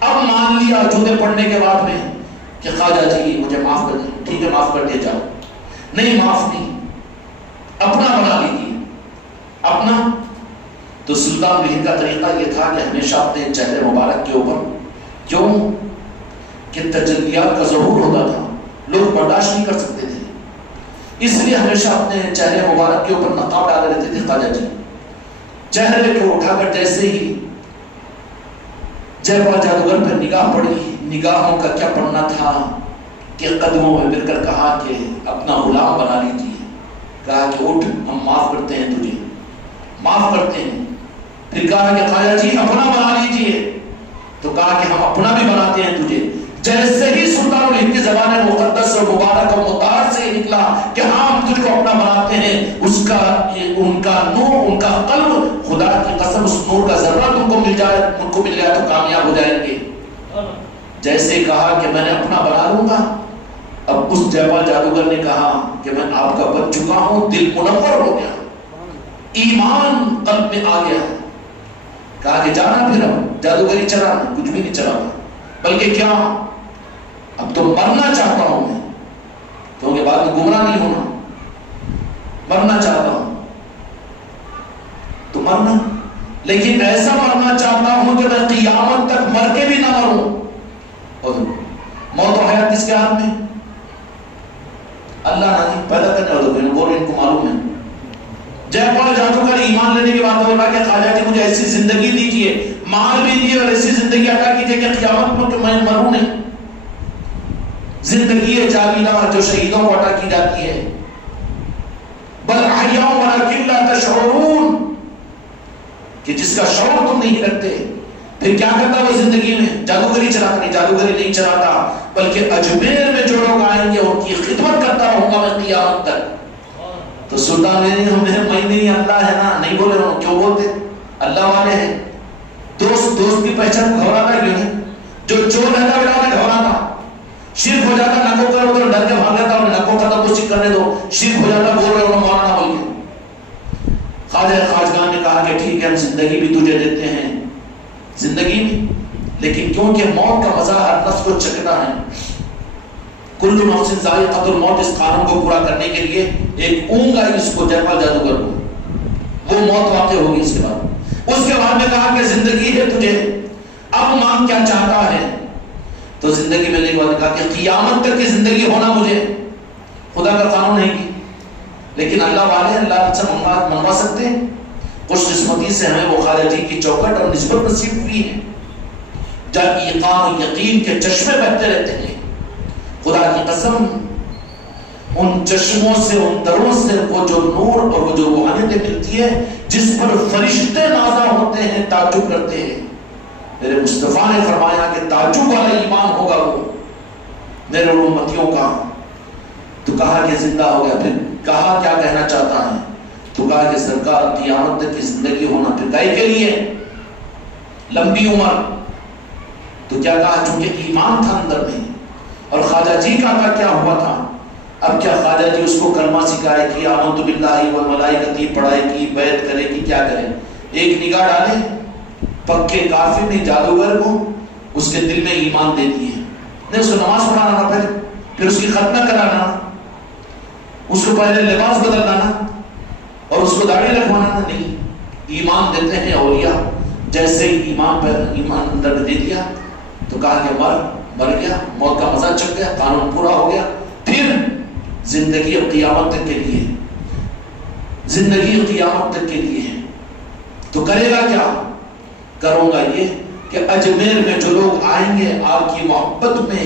اب مان لیا جوتے پڑھنے کے بعد میں کہ خواجہ جی مجھے معاف کر دیں، ٹھیک ہے معاف کر دیا جاؤ، نہیں معاف نہیں، اپنا بنا لیجیے اپنا۔ تو سلطان مہر کا طریقہ یہ تھا کہ ہمیشہ اپنے چہرے مبارک کے اوپر، کیوں کہ تجلیات کا ظہور ہوتا تھا، لوگ برداشت نہیں کر سکتے تھے، اس لیے ہمیشہ اپنے چہرے مبارک کے اوپر نقاب ڈالے رہتے تھے خواجہ جی۔ چہرے کو اٹھا کر جیسے ہی جے پال جادوگر پر نگاہ پڑی، نگاہوں کا کیا پڑھنا تھا کہ قدموں میں مل کر کہا کہ اپنا غلام بنا لیجیے۔ کہا کہ اٹھ، ہم معاف کرتے ہیں تجھے، معاف کرتے ہیں۔ پھر کہا کہ خواجہ جی اپنا بنا لیجیے، تو کہا کہ ہم اپنا بھی بناتے ہیں تجھے۔ جیسے ہی سلطان الہند کی زبان مقدس اور مبارک اور مطہر سے نکلا کہ ہاں ہم تجھ کو اپنا بناتے ہیں، ان کا نور، ان کا قلب، خدا کی قسم اس نور کا ذرہ تم کو مل جائے تو کامیاب ہو جائیں گے۔ جیسے کہا کہ میں نے اپنا بنا لوں گا، اب اس جے پال جادوگر نے کہا کہ میں آپ کا بن چکا ہوں، دل منور ہو گیا، ایمان قلب میں آ گیا۔ کہا کہ جانا پھر اب جادوگری چلا، کچھ بھی نہیں چلا، بلکہ کیا اب تو مرنا چاہتا ہوں میں، کیونکہ بعد میں گمراہ نہیں ہونا، مرنا چاہتا ہوں تو مرنا، لیکن ایسا مرنا چاہتا ہوں کہ میں قیامت تک مر کے بھی نہ مروں۔ اور موت و حیات کس کے ہاتھ میں؟ اللہ نہ پیدا کرنے والوں کو، ان کو معلوم ہے۔ جے پال جادوگر ایمان لینے کے بعد بولا کہ خواجہ جی مجھے ایسی زندگی دیجیے، مال بھی دیجیے، اور ایسی زندگی عطا کیجیے کہ قیامت میں میں مروں نہیں۔ زندگی جاویدہ جو شہیدوں کو عطا کی جاتی ہے، بل احیاء ولکن لا تشعرون، کہ جس کا شعور تم نہیں رکھتے۔ پھر کیا کرتا وہ زندگی میں؟ جادوگری چلاتا نہیں، جادوگری نہیں چلاتا، بلکہ اجمیر میں جو لوگ آئیں گے ان کی خدمت کرتا رہوں گا میں قیامت تک۔ تو سلطان نے ہمیں مہینے اللہ ہے نا، نہیں بولے، کیوں بولتے؟ اللہ والے ہیں، 2 دوست کی پہچان گھبراتا کیوں ہے؟ جو چور رہتا بیٹا میں گھبراتا، شرک ہو جاتا نکو کر ادھر ڈر کے بھاگ لیتا، نکو کا تو کچھ کرنے دو، شرک ہو جاتا بول رہے ہو مولانا بول کے۔ خواجہ خواجگان نے کہا کہ ٹھیک ہے ہم زندگی بھی تجھے دیتے ہیں، زندگی بھی، لیکن کیونکہ موت کا مزہ ہر نفس کو چکھنا ہے، کل نفس ذائقۃ الموت، اس قانون کو پورا کرنے کے لیے ایک اونگ آئی اس کو جیپال جادوگر کو، وہ موت واقع ہوگی اس کے بعد۔ اس کے بعد میں کہا کہ زندگی ہے تجھے، اب مانگ کیا چاہتا ہے؟ تو زندگی میں نہیں ہوا، نے کہا کہ قیامت تک کی زندگی ہونا مجھے، خدا کا قانون نہیں کی، لیکن اللہ والے اللہ سے منگوا سکتے ہیں۔ خوش قسمتی سے ہمیں وہ خواجہ جی کی چوکھٹ اور نسبت نصیب ہوئی ہے جب ایقان و یقین کے چشمے بہتے رہتے ہیں۔ خدا کی قسم ان چشموں سے، ان دروں سے وہ جو نور اور وہ جو روحانیت ملتی ہے جس پر فرشتے نازا ہوتے ہیں، تعجب کرتے ہیں۔ میرے مصطفیٰ نے فرمایا کہ تعجب والا ایمان ہوگا وہ میرے امتیوں کا۔ تو کہا کہ زندہ ہو گیا، پھر کہا کیا کہنا چاہتا ہے؟ تو کہا کہ سرکار قیامت تک کی زندگی ہونا، پھر کائی کے لیے لمبی عمر۔ تو کیا کہا؟ چونکہ ایمان تھا اندر میں۔ اور خواجہ جی کا کیا ہوا تھا؟ اب کیا خواجہ جی اس کو کلمہ سکھائے کہ آمنت باللہ والملائکۃ پڑھائے کی، بیعت کرے کی، کیا کرے؟ ایک نگاہ ڈالے پکے کافر نے جادوگر کو اس کے دل میں ایمان دے دیے، نہیں اس کو نماز پڑھانا نہ، پھر اس کی ختنہ کرانا، اس کو پہلے لباس بدلنا اور اس کو داڑھی رکھوانا نہیں، ایمان دیتے ہیں اولیاء۔ جیسے ہی ایمان اندر دے دیا تو کہا کہ مر گیا، موت کا مزہ چک گیا، قانون پورا ہو گیا۔ پھر زندگی قیامت تک کے لیے، زندگی قیامت تک کے لیے ہے۔ تو کرے گا کیا؟ کروں گا یہ کہ اجمیر میں جو لوگ آئیں گے آپ کی محبت میں،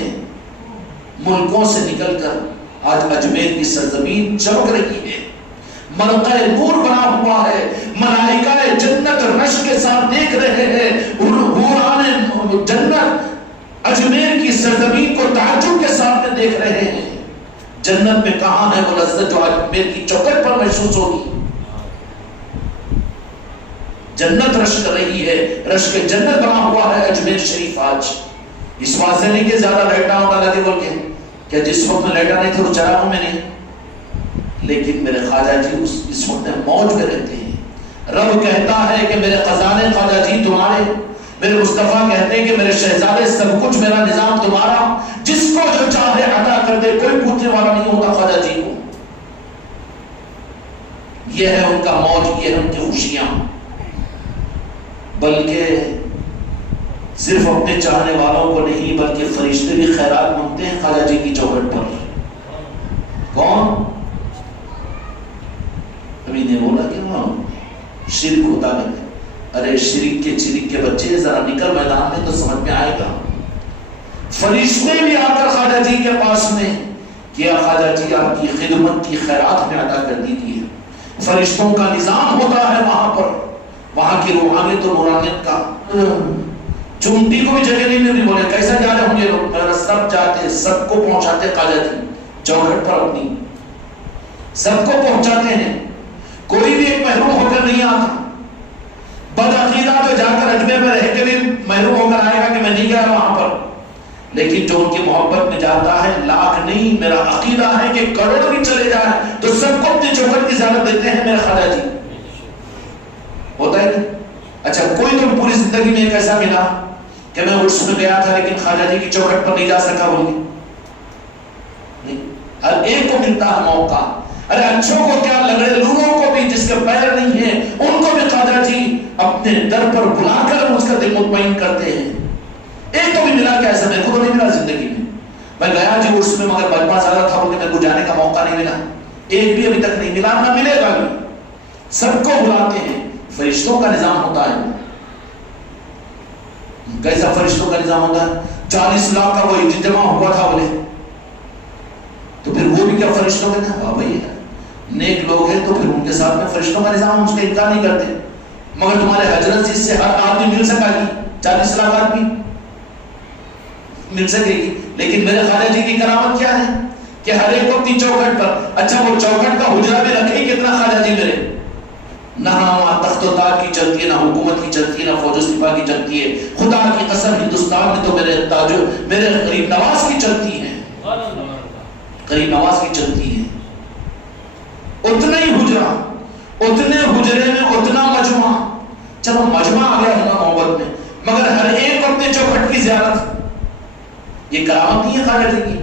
ملکوں سے نکل کر آج اجمیر کی سرزمین چمک رہی ہے، مرقع نور بنا ہوا ہے، ملائکہ جنت رش کے ساتھ دیکھ رہے ہیں، حوران جنت اجمیر کی سرزمین کو تعجب کے ساتھ میں دیکھ رہے ہیں۔ جنت میں کہاں ہے وہ لذت جو اجمیر کی چوکھٹ پر محسوس ہوگی؟ جنت رش کر رہی ہے، رش کے جنت بنا ہوا ہے اجمیر شریف آج۔ اس بات سے نہیں کہ زیادہ لیٹا ہوگا لگے بول کے، کہ جس وقت میں لیٹا نہیں تھے وہ چراغوں میں نہیں، لیکن میرے خواجہ جی اس وقت موج میں رہتے ہیں۔ رب کہتا ہے کہ میرے خزانے خواجہ جی تمہارے، میرے مصطفیٰ کہتے ہیں کہ میرے شہزادے سب کچھ میرا نظام تمہارا، جس کو جو چاہے عطا کر دے، کوئی پوچھنے والا نہیں ہوتا خواجہ جی کو۔ یہ ہے ان کا موج، یہ ہے ان کی خوشیاں۔ بلکہ صرف اپنے چاہنے والوں کو نہیں بلکہ فرشتے بھی خیرات مانگتے ہیں خواجہ جی کی چوکھٹ پر۔ کون؟ ابھی نے بولا کہ وہاں شرک ہوتا ہے، ارے شرک کے بچے ذرا نکل میدان میں تو سمجھ میں آئے گا۔ فرشتے بھی آ کر خواجہ جی کے پاس میں کیا خواجہ جی آپ کی خدمت کی خیرات میں ادا کر دیجیے۔ فرشتوں کا نظام ہوتا ہے وہاں پر، وہاں کی روحانیت و نورانیت کا۔ چونٹی کو بھی جگہ نہیں ملی، بولے کیسا جا رہے ہوں گے لوگ؟ میرا سب جاتے، سب کو پہنچاتے خواجہ جی چوکھٹ پر اپنی، سب کو پہنچاتے ہیں، کوئی بھی ایک محروم ہو کر نہیں آتا۔ بدعقیدہ تو جا کر اجمیر میں رہ کے بھی محروم ہو کر آئے گا کہ میں نہیں گیا وہاں پر، لیکن جو ان کی محبت میں جاتا ہے لاکھ نہیں، میرا عقیدہ ہے کہ کروڑ بھی چلے جائیں تو سب کو اپنی چوکھٹ کی زیارت دیتے ہیں میرے خواجہ جی۔ ہوتا ہے نہیں؟ اچھا کوئی تو پوری زندگی میں ایک ایسا ملا کہ میں عرس میں گیا تھا لیکن خواجہ جی کی چوکھٹ پر نہیں جا سکا بولیے؟ نہیں، ہر ایک کو ملتا ہے موقع۔ ارے اچھوں کو کیا لگ رہے، لوگوں کو بھی جس کے پیر نہیں ہیں ان کو بھی خواجہ جی اپنے در پر بلا کر اس کا دل مطمئن کرتے ہیں۔ ایک کو بھی ملا کہ ایسا میرے کو تو نہیں ملا زندگی میں گیا جی عرس میں، مگر بجما زیادہ تھا بلکہ میرے کو جانے کا موقع نہیں ملا، ایک بھی ابھی تک نہیں ملا، نہ ملے گا بھی۔ سب کو بلاتے ہیں، فرشتوں کا نظام ہوتا ہے۔ کیسا فرشتوں کا نظام ہوتا ہے؟ 40 لاکھ کا وہ اجتماع ہوا تھا بولے، تو پھر وہ بھی کیا فرشتوں کا تھا؟ بھائی نیک لوگ ہیں تو پھر ان کے ساتھ میں فرشتوں کا نظام، اس کا انکار نہیں کرتے، مگر تمہارے حضرت سے ہر آدمی مل سکا گی، 40 لاکھ آدمی مل سکے گی، لیکن میرے خواجہ جی کی کرامت کیا ہے کہ ہر ایک کو اپنی چوکھٹ پر۔ اچھا وہ چوکھٹ کا حجرہ بھی رکھے کتنا خواجہ جی میرے؟ نہ وہاں تخت و تاج کی چلتی ہے، نہ حکومت کی چلتی ہے، نہ فوج و سپاہ کی چلتی ہے. خدا کی قسم ہندوستان میں تو میرے قریب نواز کی چلتی ہے، قریب نواز کی چلتی ہے. اتنا ہی حجرہ، اتنے حجرے میں اتنا مجمع. چلو مجمع آ گیا ہمارا محبت میں، مگر ہر ایک اپنے چوکھٹ کی زیارت. یہ کرامت نہیں ہے خواجہ جی کی.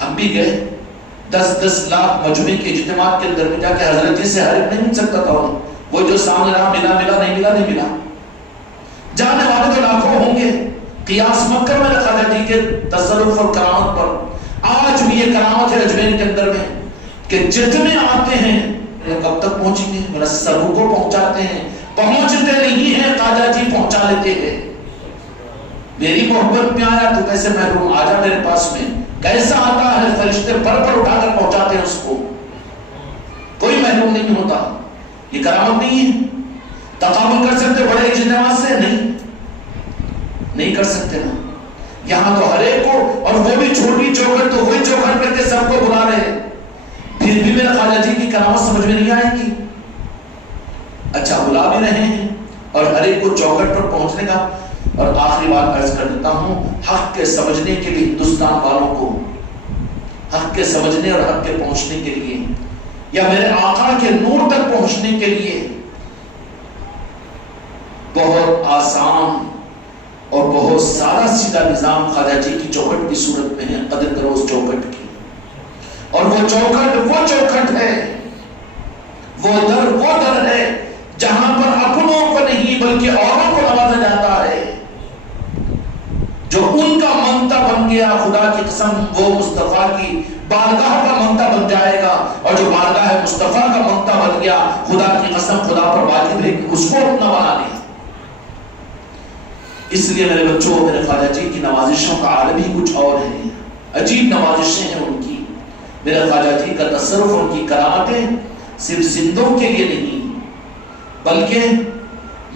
ہم بھی گئے 10 لاکھ مجمع کے اجتماع کے اندر میں جا کے حضرت جی سے ہر ایک نہیں مل سکتا تھا. وہ جو سامنے رہا ملا نہیں ملا. جانے والے تو لاکھوں ہوں گے. قیاس مت کر میرے خواجہ جی کے تصرف اور کرامت پر. آج بھی یہ کرامت ہے اجمیر کے اندر میں کہ جتنے آتے ہیں کب تک پہنچیں گے؟ میرا سبوں کو پہنچاتے ہیں، پہنچتے نہیں ہیں خواجہ جی پہنچا لیتے ہیں. میری محبت میں آیا تو کیسے محروم، آجا میرے پاس میں. کیسا آتا ہے، فرشتے پر اٹھا کر پہنچاتے ہیں اس کو، کوئی محروم نہیں ہوتا. یہ کرامت نہیں ہے. تقابل کر سکتے بڑے اجتماع سے؟ نہیں کر سکتے نا. یہاں تو ہر ایک کو، اور وہ بھی چھوٹی چوکھٹ تو وہی چوکھٹ کر کے سب کو بلا رہے ہیں. پھر بھی میرے خواجہ جی کی کرامت سمجھ میں نہیں آئے گی. اچھا بلا بھی رہے ہیں اور ہر ایک کو چوکھٹ پر پہنچنے کا. اور آخری بات عرض کر دیتا ہوں، حق کے سمجھنے کے لیے ہندوستان والوں کو، حق کے سمجھنے اور حق کے پہنچنے کے لیے، یا میرے آقا کے نور تک پہنچنے کے لیے بہت آسان اور بہت سادہ سیدھا نظام خواجہ جی کی چوکھٹ کی صورت میں ہے. قدر کرو اس چوکھٹ کی. اور وہ چوکھٹ ہے، وہ در ہے جہاں پر اپنوں کو نہیں بلکہ اوروں کو نوازا جاتا ہے. جو ان کا منتا بن گیا، خدا کی قسم وہ مصطفیٰ کی بارگاہ کا منتا بن جائے گا. اور جو بارگاہ مصطفیٰ کا منتا بن گیا، خدا کی قسم خدا پر واجب ہے کہ اس کو اپنا بنا لے. اس لیے میرے بچوں، میرے خواجہ جی کی نوازشوں کا عالم ہی کچھ اور ہے. عجیب نوازشیں ہیں ان کی. میرے خواجہ جی کا تصرف، ان کی کرامتیں صرف زندوں کے لیے نہیں بلکہ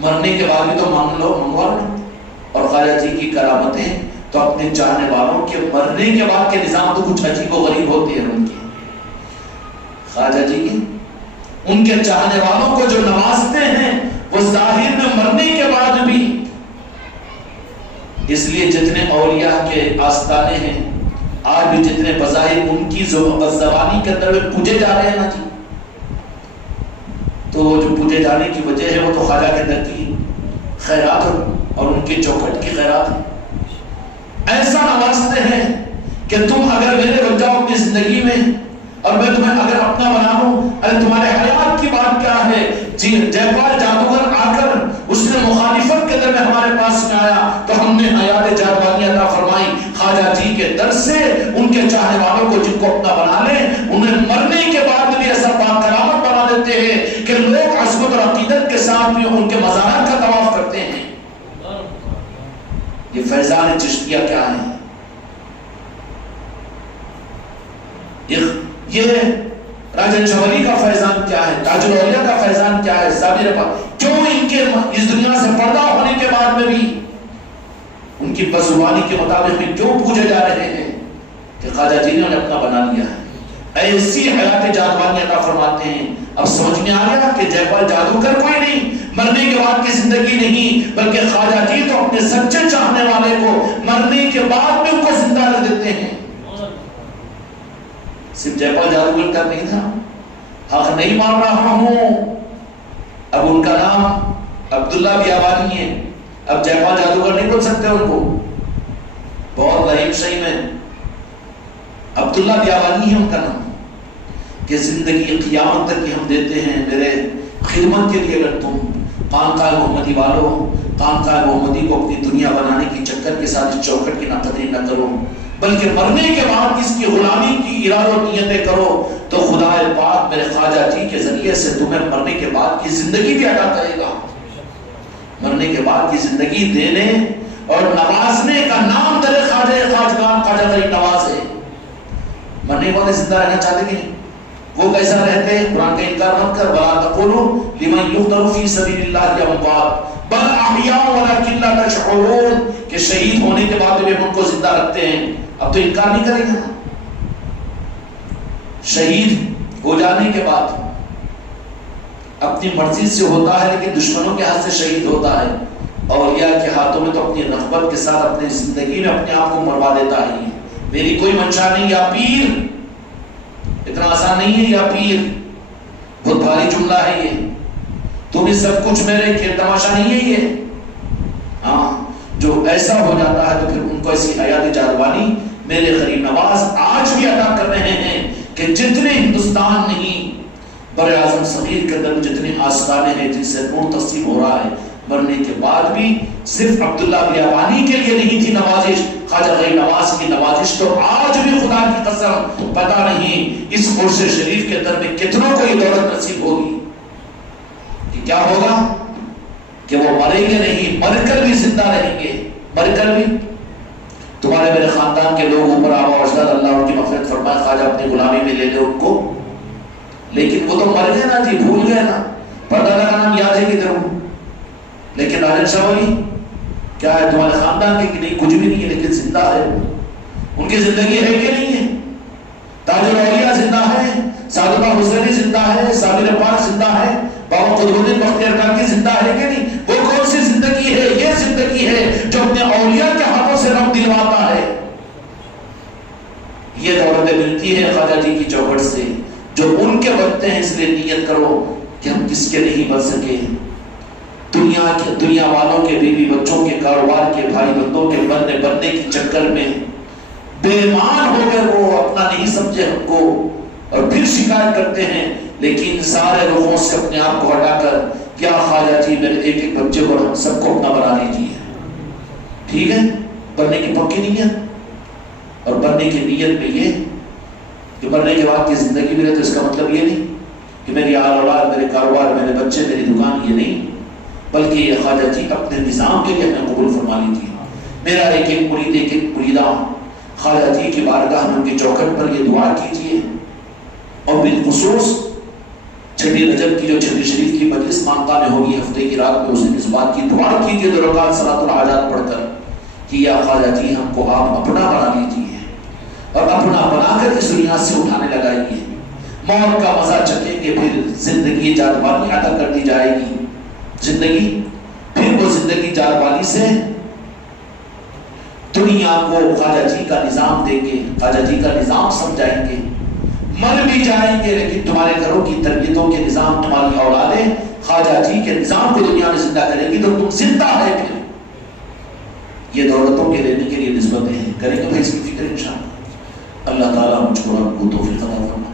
مرنے کے بعد بھی تو منگوا لو. اور خواجہ جی کی کرامتیں تو اپنے چاہنے والوں کے مرنے کے بعد کے نظام تو کچھ عجیب و غریب ہوتے ہیں ان کے. خواجہ جی کی ان کے چاہنے والوں کو جو نوازتے ہیں وہ ظاہر میں مرنے کے بعد بھی. اس لیے جتنے اولیاء کے آستانے ہیں آج بھی، جتنے بظاہر ان کی زبانی کے اندر میں پوجے جا رہے ہیں نا جی، تو وہ جو پوجے جانے کی وجہ ہے وہ تو خواجہ کے اندر کی خیرات اور ان کے چوکھٹ کی خیرات ہے. ایسا نوازتے ہیں کہ تم اگر میرے بن جاؤ اپنی زندگی میں اور میں تمہیں اگر اپنا بنا لوں. ارے تمہارے حیات کی بات کیا ہے جی. جے پال جادوگر آ کر اس نے مخالفت کے در میں ہمارے پاس میں آیا تو ہم نے حیات جادوانی عطا فرمائی. خواجہ جی کے در سے ان کے چاہنے والوں کو جن کو اپنا بنا لیں، انہیں مرنے کے بعد بھی ایسا باکرامت بنا دیتے ہیں کہ لوگ عظمت اور عقیدت کے ساتھ بھی ان کے مزارات کا طواف کرتے ہیں. یہ فیضان چشتیہ کیا ہے؟ یہ راجن شوری کا فیضان کیا ہے؟ تاج الاولیاء کا فیضان کیا ہے؟ صابر پاک کیوں ان کے اس دنیا سے پردہ ہونے کے بعد میں بھی ان کی بزبانی کے مطابق بھی کیوں پوجے جا رہے ہیں؟ کہ خواجہ جی نے انہیں اپنا بنا لیا ہے. ایسی حیات جادوانی عطا فرماتے ہیں. اب سمجھ میں آ گیا کہ جے پال جادوگر کوئی نہیں، مرنے کے بعد کی زندگی نہیں، بلکہ خواجہ جی تو اپنے سچے چاہنے والے کو مرنے کے بعد میں ان کو زندہ کر دیتے ہیں. صرف جے پال جادوگر کا نہیں تھا. حق نہیں مان رہا ہوں. اب ان کا نام عبداللہ بیابانی ہے. اب جے پال جادوگر نہیں بول سکتے ان کو. بہت غریب صحیح میں عبداللہ بیابانی ہے ان کا نام. کہ زندگی قیامت تک کی ہم دیتے ہیں میرے خدمت کے لیے. اگر تم خانقاہ محمدی والوں خانقاہ محمدی کو اپنی دنیا بنانے کی چکر کے ساتھ اس چوکھٹ کی ناقدری نہ کرو، بلکہ مرنے کے بعد اس کی غلامی کی ارادہ و نیتیں کرو، تو خدا پاک میرے خواجہ جی کے ذریعے سے تمہیں مرنے کے بعد کی زندگی بھی عطا کرے گا. مرنے کے بعد کی زندگی دینے اور نوازنے کا نام در خواجہ خواجگان خواجہ غریب نواز ہے. مرنے والے زندہ رہنا چاہتے کہ وہ کیسا رہتے ہیں؟ قرآن کا انکار مت کر. وَلَا تَقُولُوا لِمَنْ يُقْتَلُ فِي سَبِيلِ اللَّهِ أَمْوَاتٌ بَلْ أَحْيَاءٌ وَلَكِنْ لَا تَشْعُرُونَ. کہ شہید ہونے کے بعد بھی ان کو زندہ رکھتے ہیں. اب تو انکار نہیں کریں گے. شہید ہو جانے کے بعد اپنی مرضی سے ہوتا ہے لیکن دشمنوں کے ہاتھ سے شہید ہوتا ہے، اولیاء کے ہاتھوں میں تو اپنی رغبت کے ساتھ اپنی زندگی میں اپنے آپ کو مروا دیتا ہے۔ میری کوئی منشا نہیں یا پیر، اتنا آسان نہیں ہے یا پیر، بہت بھاری جملہ ہے یہ، تم بھی سب کچھ میرے کھیل تماشا نہیں ہے یہ۔ ہاں جو ایسا ہو جاتا ہے تو پھر ان کو ایسی حیات جادوانی میرے غریب نواز آج بھی ادا کر رہے ہیں کہ جتنے ہندوستان نہیں بر اعظم صغیر کے اندر جتنے آستانے ہیں جن سے نور تقسیم ہو رہا ہے، مرنے کے بعد بھی صرف عبداللہ بیابانی کے لیے نہیں تھی نوازش، خواجہ غریب نواز کی نوازش تو آج بھی خدا کی قسم پتہ نہیں اس عرش شریف کے اندر میں کتنوں کو یہ دولت نصیب ہوگی کہ کیا ہوگا کہ وہ مریں گے نہیں، مر کر بھی زندہ رہیں گے، مر کر بھی۔ تمہارے میرے خاندان کے لوگ اوپر آبا و اجداد اللہ ان کی مغفرت فرمائے، خواجہ اپنی غلامی میں لے لے ان کو، لیکن وہ تو مر گئے نا جی، بھول گئے نا، پردادا کا نام یاد ہے کہ ضرور، لیکن راجن شاہ ولی کیا ہے تمہارے خاندان کے کہ نہیں کچھ بھی نہیں ہے لیکن زندہ ہے، ان کی زندگی ہے کہ نہیں ہے؟ تاج الاولیاء زندہ ہے، سعد اللہ حسینی زندہ ہے، صابر پاک زندہ ہے، بابا قطب الدین بختیار کاکی زندہ ہے کہ نہیں؟ وہ کون سی زندگی ہے؟ یہ زندگی ہے جو اپنے اولیاء کے ہاتھوں سے رب دلواتا ہے۔ یہ دولتیں ملتی ہے خواجہ جی کی چوکھٹ سے جو ان کے بنتے ہیں، اس لیے نیت کرو کہ ہم کس کے نہیں بن سکے، دنیا والوں کے، بیوی بچوں کے، کاروبار کے، بھائی بندوں کے بننے کی چکر میں بے ایمان ہو گئے، وہ اپنا نہیں سمجھے ہم کو اور پھر شکایت کرتے ہیں، لیکن سارے لوگوں سے اپنے آپ کو ہٹا کر کیا خواجہ جی میرے ایک ایک بچے کو ہم سب کو اپنا بنا لیجیے، ٹھیک ہے؟ بننے کی پکی نیت، اور بننے کی نیت میں یہ کہ مرنے کے بعد کی زندگی ملے تو اس کا مطلب یہ نہیں کہ میری آل اولاد، میرے کاروبار، میرے بچے، میری دکان، یہ نہیں، بلکہ یہ خواجہ جی اپنے نظام کے لیے ہمیں قبول فرما لیجیے۔ میرا ایک ایک مرید، ایک ایک مریدہ خواجہ جی کی بارگاہ میں ان کی چوکھٹ پر یہ دعا کیجیے، اور بالخصوص چھٹی رجب کی جو چھٹی شریف کی مجلس مانتا میں ہوگی ہفتے کی رات میں، اسے اس بات کی دعا کیجیے 2 رکعت صلاۃ الحاجات پڑھ کر کہ یا خواجہ جی ہم کو آپ اپنا بنا لیجیے اور اپنا بنا کر اس دنیا سے اٹھانے لگائیے، موت کا مزہ چکیں گے، پھر زندگی جاودانی عطا کر دی جائے گی، زندگی پھر وہ زندگی جاودانی سے دنیا کو خواجہ جی کا نظام دیں گے، خواجہ جی کا نظام سمجھائیں گے، مر بھی جائیں گے لیکن تمہارے گھروں کی تربیتوں کے نظام، تمہاری اولادیں خواجہ جی کے نظام کو دنیا میں زندہ کریں گی تو تم زندہ ہے۔ پھر یہ دولتوں کے لینے کے لیے نسبتیں ہیں، کریں گے بھائی اس کی فکر انشاءاللہ۔ اللہ تعالیٰ مجھ کو توفیق عطا فرمائے۔